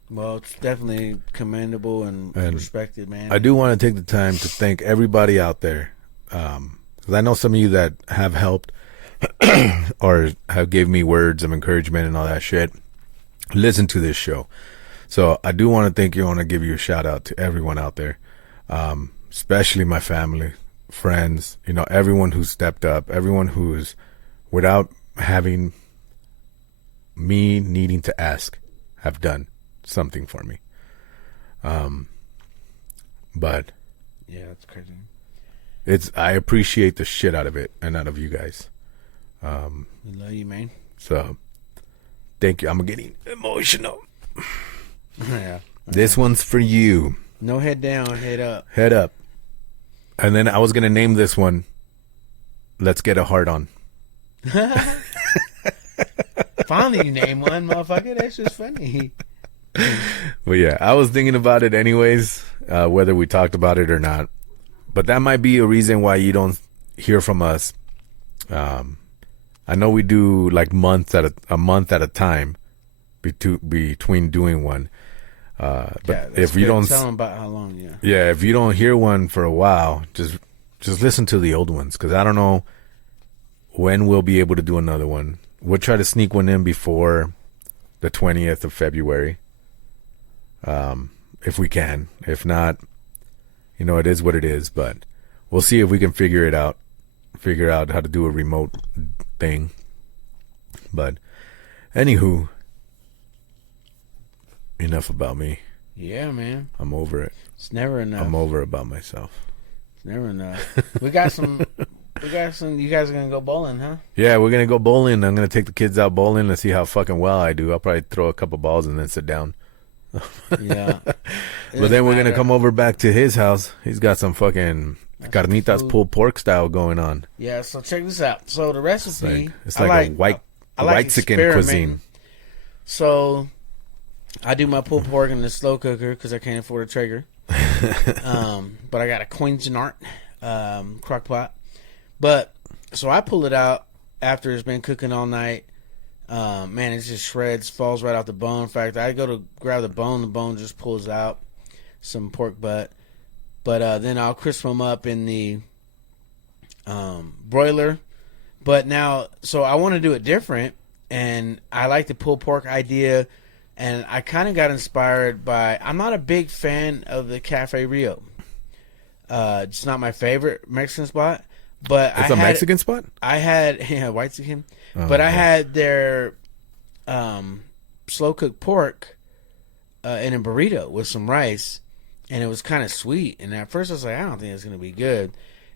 Well, it's definitely commendable and respected, man. I do want to take the time to thank everybody out there. Because I know some of you that have helped or have gave me words of encouragement and all that shit. Listen to this show. So I do want to thank you. I want to give you a shout out to everyone out there. Especially my family, friends, you know, everyone who's stepped up, everyone who's, without having me needing to ask, have done something for me. But yeah, that's crazy. I appreciate the shit out of it and out of you guys. We love you, man. So thank you. I'm getting emotional. Yeah. This one's for you. No head down, head up. Head up. And then I was going to name this one, Let's Get a Heart On. Finally you name one, motherfucker. That's just funny. But yeah, I was thinking about it anyways, whether we talked about it or not. But that might be a reason why you don't hear from us. I know we do like a month at a time between doing one. But yeah, if you don't tell them about how long, if you don't hear one for a while, just listen to the old ones, because I don't know when we'll be able to do another one. We'll try to sneak one in before the 20th of February, if we can. If not, you know, it is what it is. But we'll see if we can figure out how to do a remote thing. But anywho, enough about me. Yeah, man. I'm over it. It's never enough. I'm over about myself. It's never enough. We got some We got some. You guys are gonna go bowling, huh? Yeah, we're gonna go bowling. I'm gonna take the kids out bowling and see how fucking well I do. I'll probably throw a couple balls and then sit down. Yeah. But then we're gonna come over back to his house. He's got some fucking carnitas food. pulled pork style going on. Yeah. So check this out. So the recipe. It's like a white Mexican experimenting. cuisine. So I do my pulled pork in the slow cooker because I can't afford a Traeger. But I got a Cuisinart crock pot. But so I pull it out after it's been cooking all night. Man, it just shreds, falls right off the bone. In fact, I go to grab the bone just pulls out some pork butt. But then I'll crisp them up in the broiler. But now, so I want to do it different, and I like the pulled pork idea. And I kind of got inspired by, I'm not a big fan of the Cafe Rio. It's not my favorite Mexican spot. But It's a Mexican spot? I had, yeah, white chicken. Oh, but I okay. had their slow cooked pork in a burrito with some rice. And it was kind of sweet. And at first I was like, I don't think it's going to be good.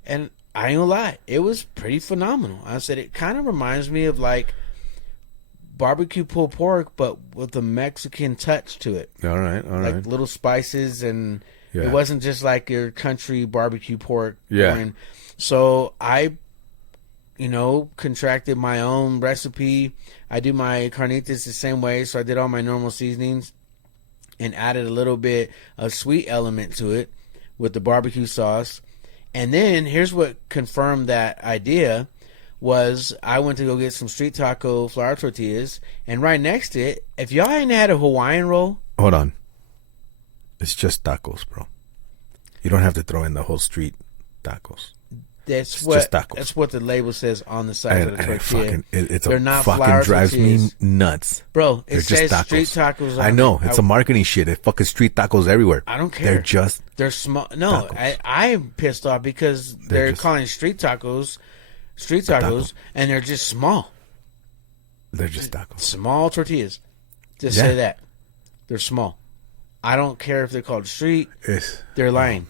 And I ain't gonna lie, it was pretty phenomenal. I said, it kind of reminds me of like barbecue pulled pork, but with a Mexican touch to it. All right. Like little spices, and Yeah. it wasn't just like your country barbecue pork. Yeah. Porn. So I, contracted my own recipe. I do my carnitas the same way. So I did all my normal seasonings and added a little bit of sweet element to it with the barbecue sauce. And then here's what confirmed that idea was I went to go get some street taco flour tortillas, and right next to it, if y'all ain't had a Hawaiian roll, Hold on. It's just tacos, bro. You don't have to throw in the whole street tacos. that's It's what just tacos. that's what the label says on the side of the tortilla. They're They're not fucking flour drives tortillas. me nuts. Bro, They're it just says tacos. street tacos. On I know. it. It's a marketing shit. It's fucking street tacos everywhere. I don't care. They're just They're small. No, tacos. I'm pissed off because they're just- calling street tacos, taco. and they're just small. tacos. Small tortillas. Just Yeah. say that. They're small. I don't care if they're called street. They're lying.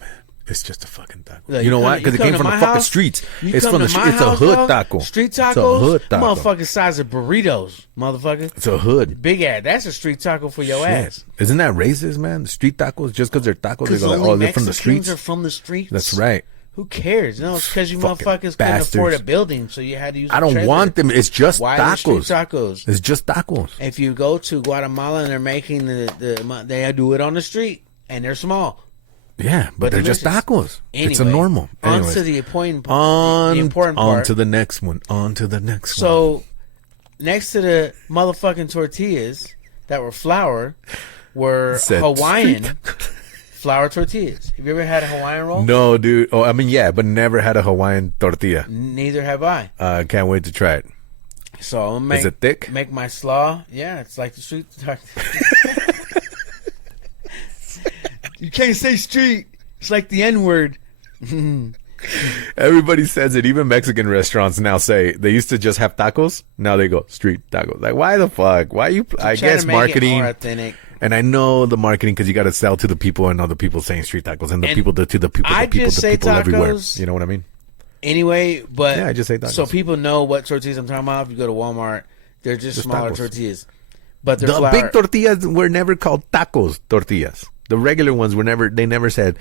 It's just a fucking taco. Look, you know come- why? Because it come came to from the my fucking house, streets. you It's come from the to street. my It's a house, hood dog, taco. Street It's a tacos, hood taco. motherfucking size of burritos, motherfucker. It's a hood. Big ass. That's a street taco for your Shit. ass. Isn't that racist, man? Street tacos, just because they're tacos, they Because go like, only oh, they're from the Mexicans streets. are from the streets. That's right. Who cares? No, it's because you Fucking motherfuckers couldn't afford a bastards. building, so you had to use. I a don't trailer. want them. It's just Why are street tacos. tacos? It's just tacos. If you go to Guatemala and they're making they do it on the street and they're small. Yeah, but they're just delicious. tacos. It's a Anyway, normal. On Anyways. to the important on, the important on part. to the next one. On to the next one. So next to the motherfucking tortillas that were flour were Said Hawaiian street flour tortillas. Have you ever had a Hawaiian roll? No, dude. Oh, I mean, yeah, but never had a Hawaiian tortilla. Neither have I. Can't wait to try it. So I'm gonna Is it thick? Make my slaw. Yeah, it's like the street. You can't say street. It's like the N word. Everybody says it. Even Mexican restaurants now say they used to just have tacos. Now they go street tacos. Like, why the fuck? Why you? I guess marketing. more authentic. And I know the marketing because you got to sell to the people and other people saying street tacos and the And people to the people, I the people, just the say people everywhere. tacos. You know what I mean? Anyway, but Yeah, I just say tacos. so people know what tortillas I'm talking about. If you go to Walmart, they're just smaller tacos. tortillas, but they're The flour. big tortillas were never called tacos tortillas. The regular ones were never. They never said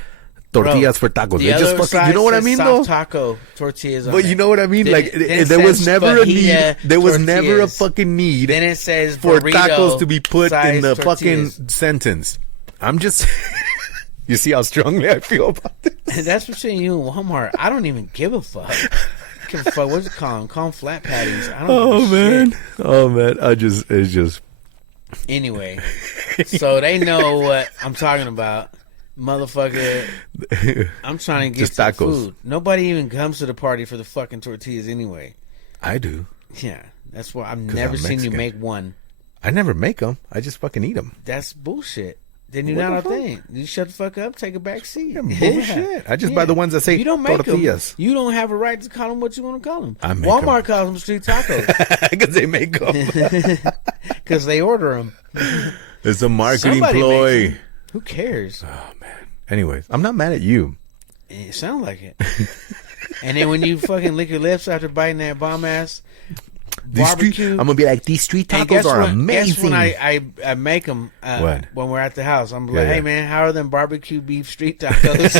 tortillas for tacos. The They just other fucking. You side know what I says mean, soft though. taco tortillas. On But you it. know what I mean? Then Like it- then it there was says never a need. fajita There was never a tortillas. fucking need Then it says for burrito tacos to be put in size the tortillas. fucking sentence. I'm just. You see how strongly I feel about this? That's between you and Walmart. I don't even give a fuck. Give a fuck. What's it called? Call them flat patties. I don't Oh give a man, shit. oh man. It's just. Anyway, so they know what I'm talking about. Motherfucker, I'm trying to get Just some tacos. food. Nobody even comes to the party for the fucking tortillas anyway. I do. Yeah, that's why I've never I'm seen you Mexican. make one. I never make them. I just fucking eat them. That's bullshit. Then you're What not a the fuck? thing. You shut the fuck up, take a back seat. Yeah, bullshit. I just buy the ones that say you don't make tortillas. them. You don't have a right to call them what you want to call them. I make Walmart calls them street tacos Because they make them. because they order them. It's a marketing Somebody ploy. makes them. Who cares? Oh man. Anyways, I'm not mad at you. It sounds like it. And then when you fucking lick your lips after biting that bomb ass These street, barbecue, I'm gonna be like, these street and tacos are Guess amazing. when I make them What? when we're at the house, I'm like, Yeah, hey yeah. man, how are them barbecue beef street tacos?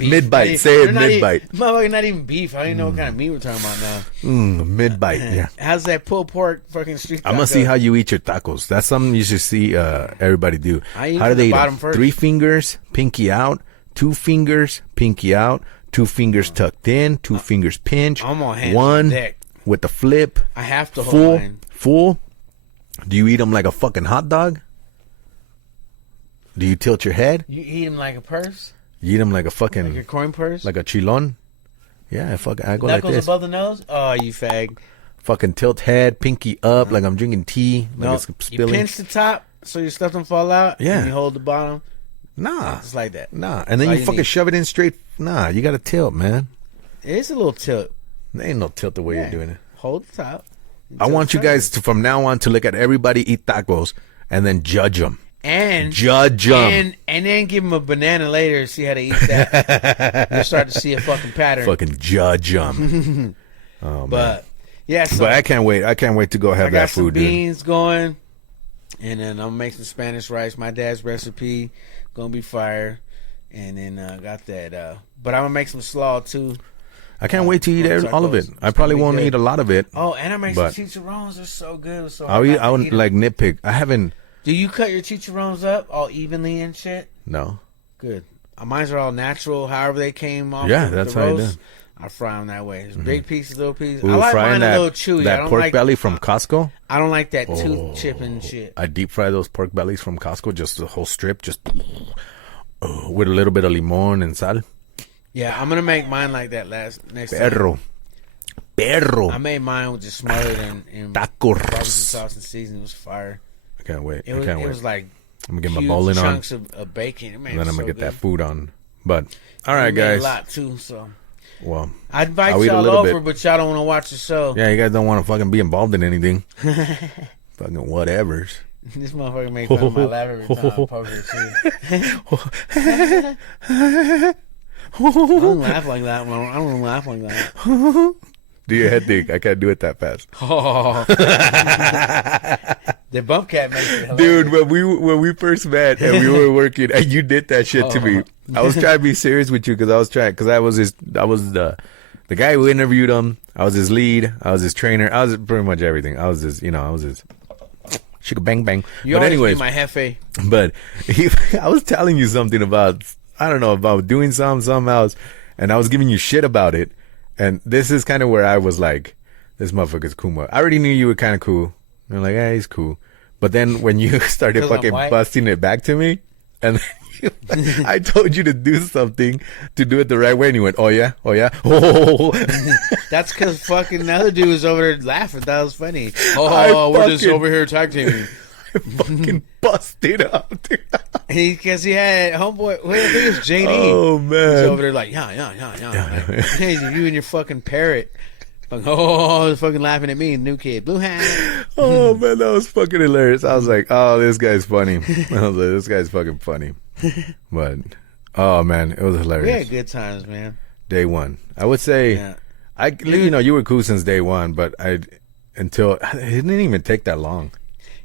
Mid bite, say it They're not mid bite. Motherfucker, not even beef. I don't even know what kind of meat we're talking about now. Mid bite, yeah. How's that pulled pork fucking street taco? I'm gonna see how you eat your tacos. That's something you should see everybody do. I eat How do from they the eat bottom them? first. 3 fingers, pinky out. 2 fingers, pinky out. 2 fingers tucked in. 2 fingers pinch. I'm on hands One on deck. with the flip. I have to hold Full. mine. Full. Do you eat them like a fucking hot dog? Do you tilt your head? You eat them like a purse? You eat them like a Like fucking your coin purse? like a chilon? Yeah, I go Knuckles like this. above the nose? Oh, you fag. Fucking tilt head, pinky up, like I'm drinking tea, like No, it's you spilling. pinch the top so your stuff don't fall out. Yeah. And you hold the bottom. Nah, Just like that. nah, and then all you you fucking need. shove it in straight. Nah, you got to tilt, man. It's a little tilt. There ain't no tilt the way Yeah. you're doing it. Hold the top. I want you guys to, from now on, to look at everybody eat tacos and then judge them. And Judge them. and then give them a banana later and see how they eat that. You'll start to see a fucking pattern. Fucking judge them. But yeah, so But I can't wait. I can't wait to go I have got that some food, dude. beans going, and then I'm gonna make some Spanish rice. My dad's recipe gonna be fire, and then got that. But I'm gonna make some slaw too. I can't wait to eat tacos. all of it. It's I probably gonna be won't good. eat a lot of it. Oh, and I make But- some chicharrones. They're so good. So I'll hard eat. not I to would eat 'em. like nitpick. I haven't. Do you cut your chicharrones up all evenly and shit? No. Good. Mine's are all natural. However they came off. Yeah, the that's how you roast, do. I fry them that way. It's big pieces, little pieces. Ooh, I like frying mine that, a little chewy. I that don't pork like belly from Costco. I don't like that tooth chipping shit. I deep fry those pork bellies from Costco, just the whole strip, just with a little bit of limon and sal. Yeah, I'm gonna make mine like that next time. Perro. Perro. I made mine with just smothered in Tacos. barbecue sauce and seasoning. It was fire. I can't wait. It was, I can't it wait. was like I'm gonna get my huge bowling on, chunks of bacon. Man, and then I'm gonna so get that good. food on. But all We right, made guys. a lot too. So Well, I invite I'll eat a y'all little over, bit. but y'all don't want to watch the show. yeah, you guys don't want to fucking be involved in anything. Fucking whatevers. This motherfucker makes fun of my laugh every time I poker too. I don't laugh like that. I don't laugh like that. Do your head thing. I can't do it that fast. Oh. The bump cat makes it hilarious. Dude, when we first met and we were working, and you did that shit to me, I was trying to be serious with you because I was the guy who interviewed him. I was his lead. I was his trainer. I was pretty much everything. I was his shika bang bang. You But always anyways, be my jefe. but I was telling you something about, I don't know, about doing something else, and I was giving you shit about it. And this is kind of where I was like, this motherfucker's cool. I already knew you were kind of cool. And I'm like, yeah, he's cool. But then when you started 'Cause I'm fucking white? busting it back to me, and I told you to do something to do it the right way, and you went, oh yeah, oh. That's because fucking the other dude was over there laughing. That was funny. I Oh, we're just fucking- over here tag teaming. fucking busted up, dude. Because he had homeboy. Wait, I think it was JD. Oh, man. He's over there like, yeah. Like, hey, you and your fucking parrot. Like, oh, fucking laughing at me, new kid, blue hat. Oh man, that was fucking hilarious. I was like, oh, this guy's funny. I was like, this guy's fucking funny. But oh man, it was We hilarious. had good times, man. Day one, I would say, Yeah. you were cool since day one, but it didn't even take that long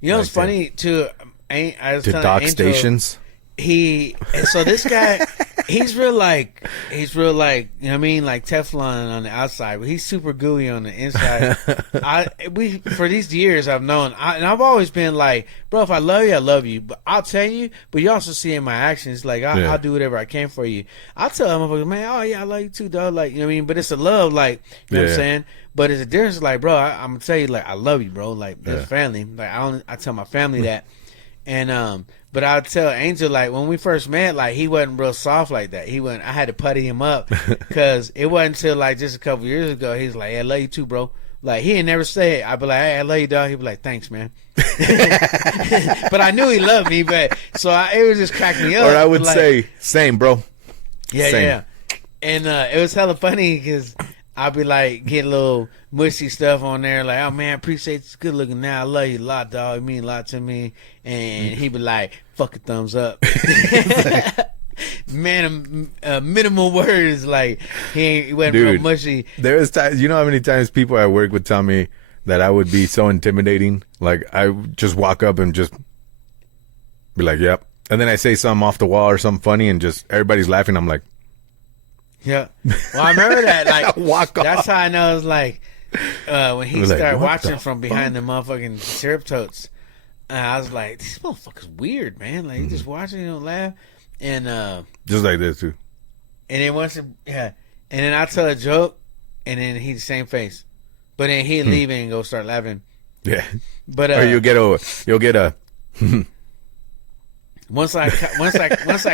You know what's Like funny too? I was to telling dock Angel, stations. So this guy, he's real like, you know what I mean, like Teflon on the outside, but he's super gooey on the inside. For these years I've known, and I've always been like, bro, if I love you, but I'll tell you, but you also see in my actions, like Yeah. I'll do whatever I can for you. I'll tell motherfuckers, man, oh yeah, I love you too, dog. Like, you know what I mean? But it's a love, like, you know what Yeah. I'm saying? But it's a difference, like, bro, I'm gonna tell you, like, I love you, bro. Like, that's Yeah. family. Like, I tell my family that. And but I'll tell Angel, like, when we first met, like, he wasn't real soft like that. I had to putty him up because it wasn't until like just a couple years ago he's like, hey, I love you too, bro. Like, he ain't never say it. I'd be like, hey, I love you, dog. He'd be like, thanks, man. But I knew he loved me, but so it would just crack me up. Or I would like, say, same, bro. yeah, same. yeah. And it was hella funny because I'd be like getting little mushy stuff on there, like, oh man, appreciate you, good looking now. I love you a lot, dog. You mean a lot to me. And he'd be like, fuck a thumbs up. minimal words. Like he went real Dude. mushy. There is times, you know how many times people at work would tell me that I would be so intimidating? Like, I would just walk up and just be like, yep. And then I say something off the wall or something funny and just everybody's laughing. I'm like, Yeah. Well, I remember that. Like, Walk off. that's how I know it was like when he We're like, started what watching the from behind the motherfucking syrup totes. And I was like, this motherfucker's weird, man. Like, he just watching, you don't laugh. And just like this, too. and then once, and then I tell a joke, and then he's the same face. But then he'd leave and go start laughing. Yeah. But Or you'll get a, once I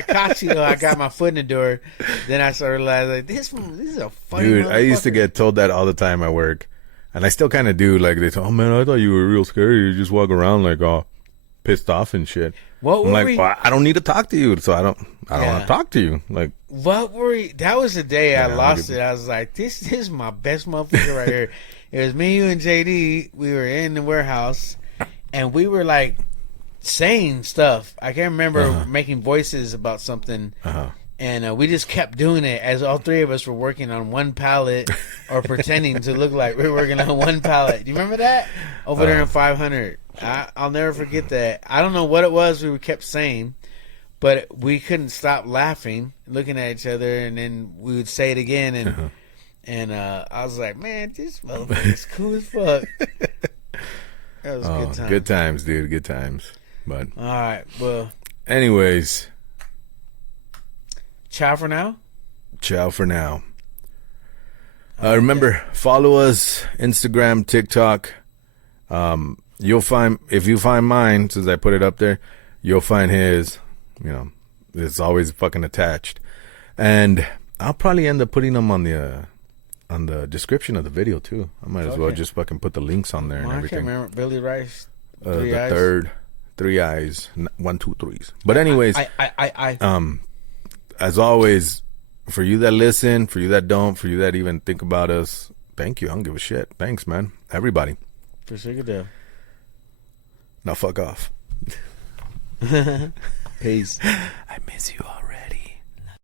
caught you, I got my foot in the door. Then I started realizing, like, this is a funny dude, I used to motherfucker. get told that all the time at work. And I still kind of do. Like, they say, oh, man, I thought you were real scary. You just walk around, like, all pissed off and shit. What I'm were like, we? well, I don't need to talk to you, so I don't want Yeah. to talk to you. Like, What were we? That was the day I Yeah, lost I'll it. I was like, this is my best motherfucker right here. It was me, you, and JD. We were in the warehouse, and we were like saying stuff. I can't remember making voices about something. And we just kept doing it as all three of us were working on one pallet or pretending to look like we were working on one pallet. Do you remember that? Over there in 500. I'll never forget that. I don't know what it was we kept saying, but we couldn't stop laughing, looking at each other, and then we would say it again. And I was like, man, this motherfucker's cool as fuck. That was a good time. good times, dude. Good times. But, All right. Well, anyways, ciao for now. ciao for now. Remember, follow us, Instagram, TikTok. You'll find, if you find mine, since I put it up there, you'll find his. You know, it's always fucking attached. And I'll probably end up putting them on the description of the video too. I might as well Okay. just fucking put the links on there and Well, I can't everything. remember. Billy Rice. The Three eyes. third, 3 eyes, 1, 2, 3s. But anyways, I. as always, for you that listen, for you that don't, for you that even think about us, thank you. I don't give a shit. Thanks, man. Everybody. For sure. Now fuck off. Peace. I miss you already.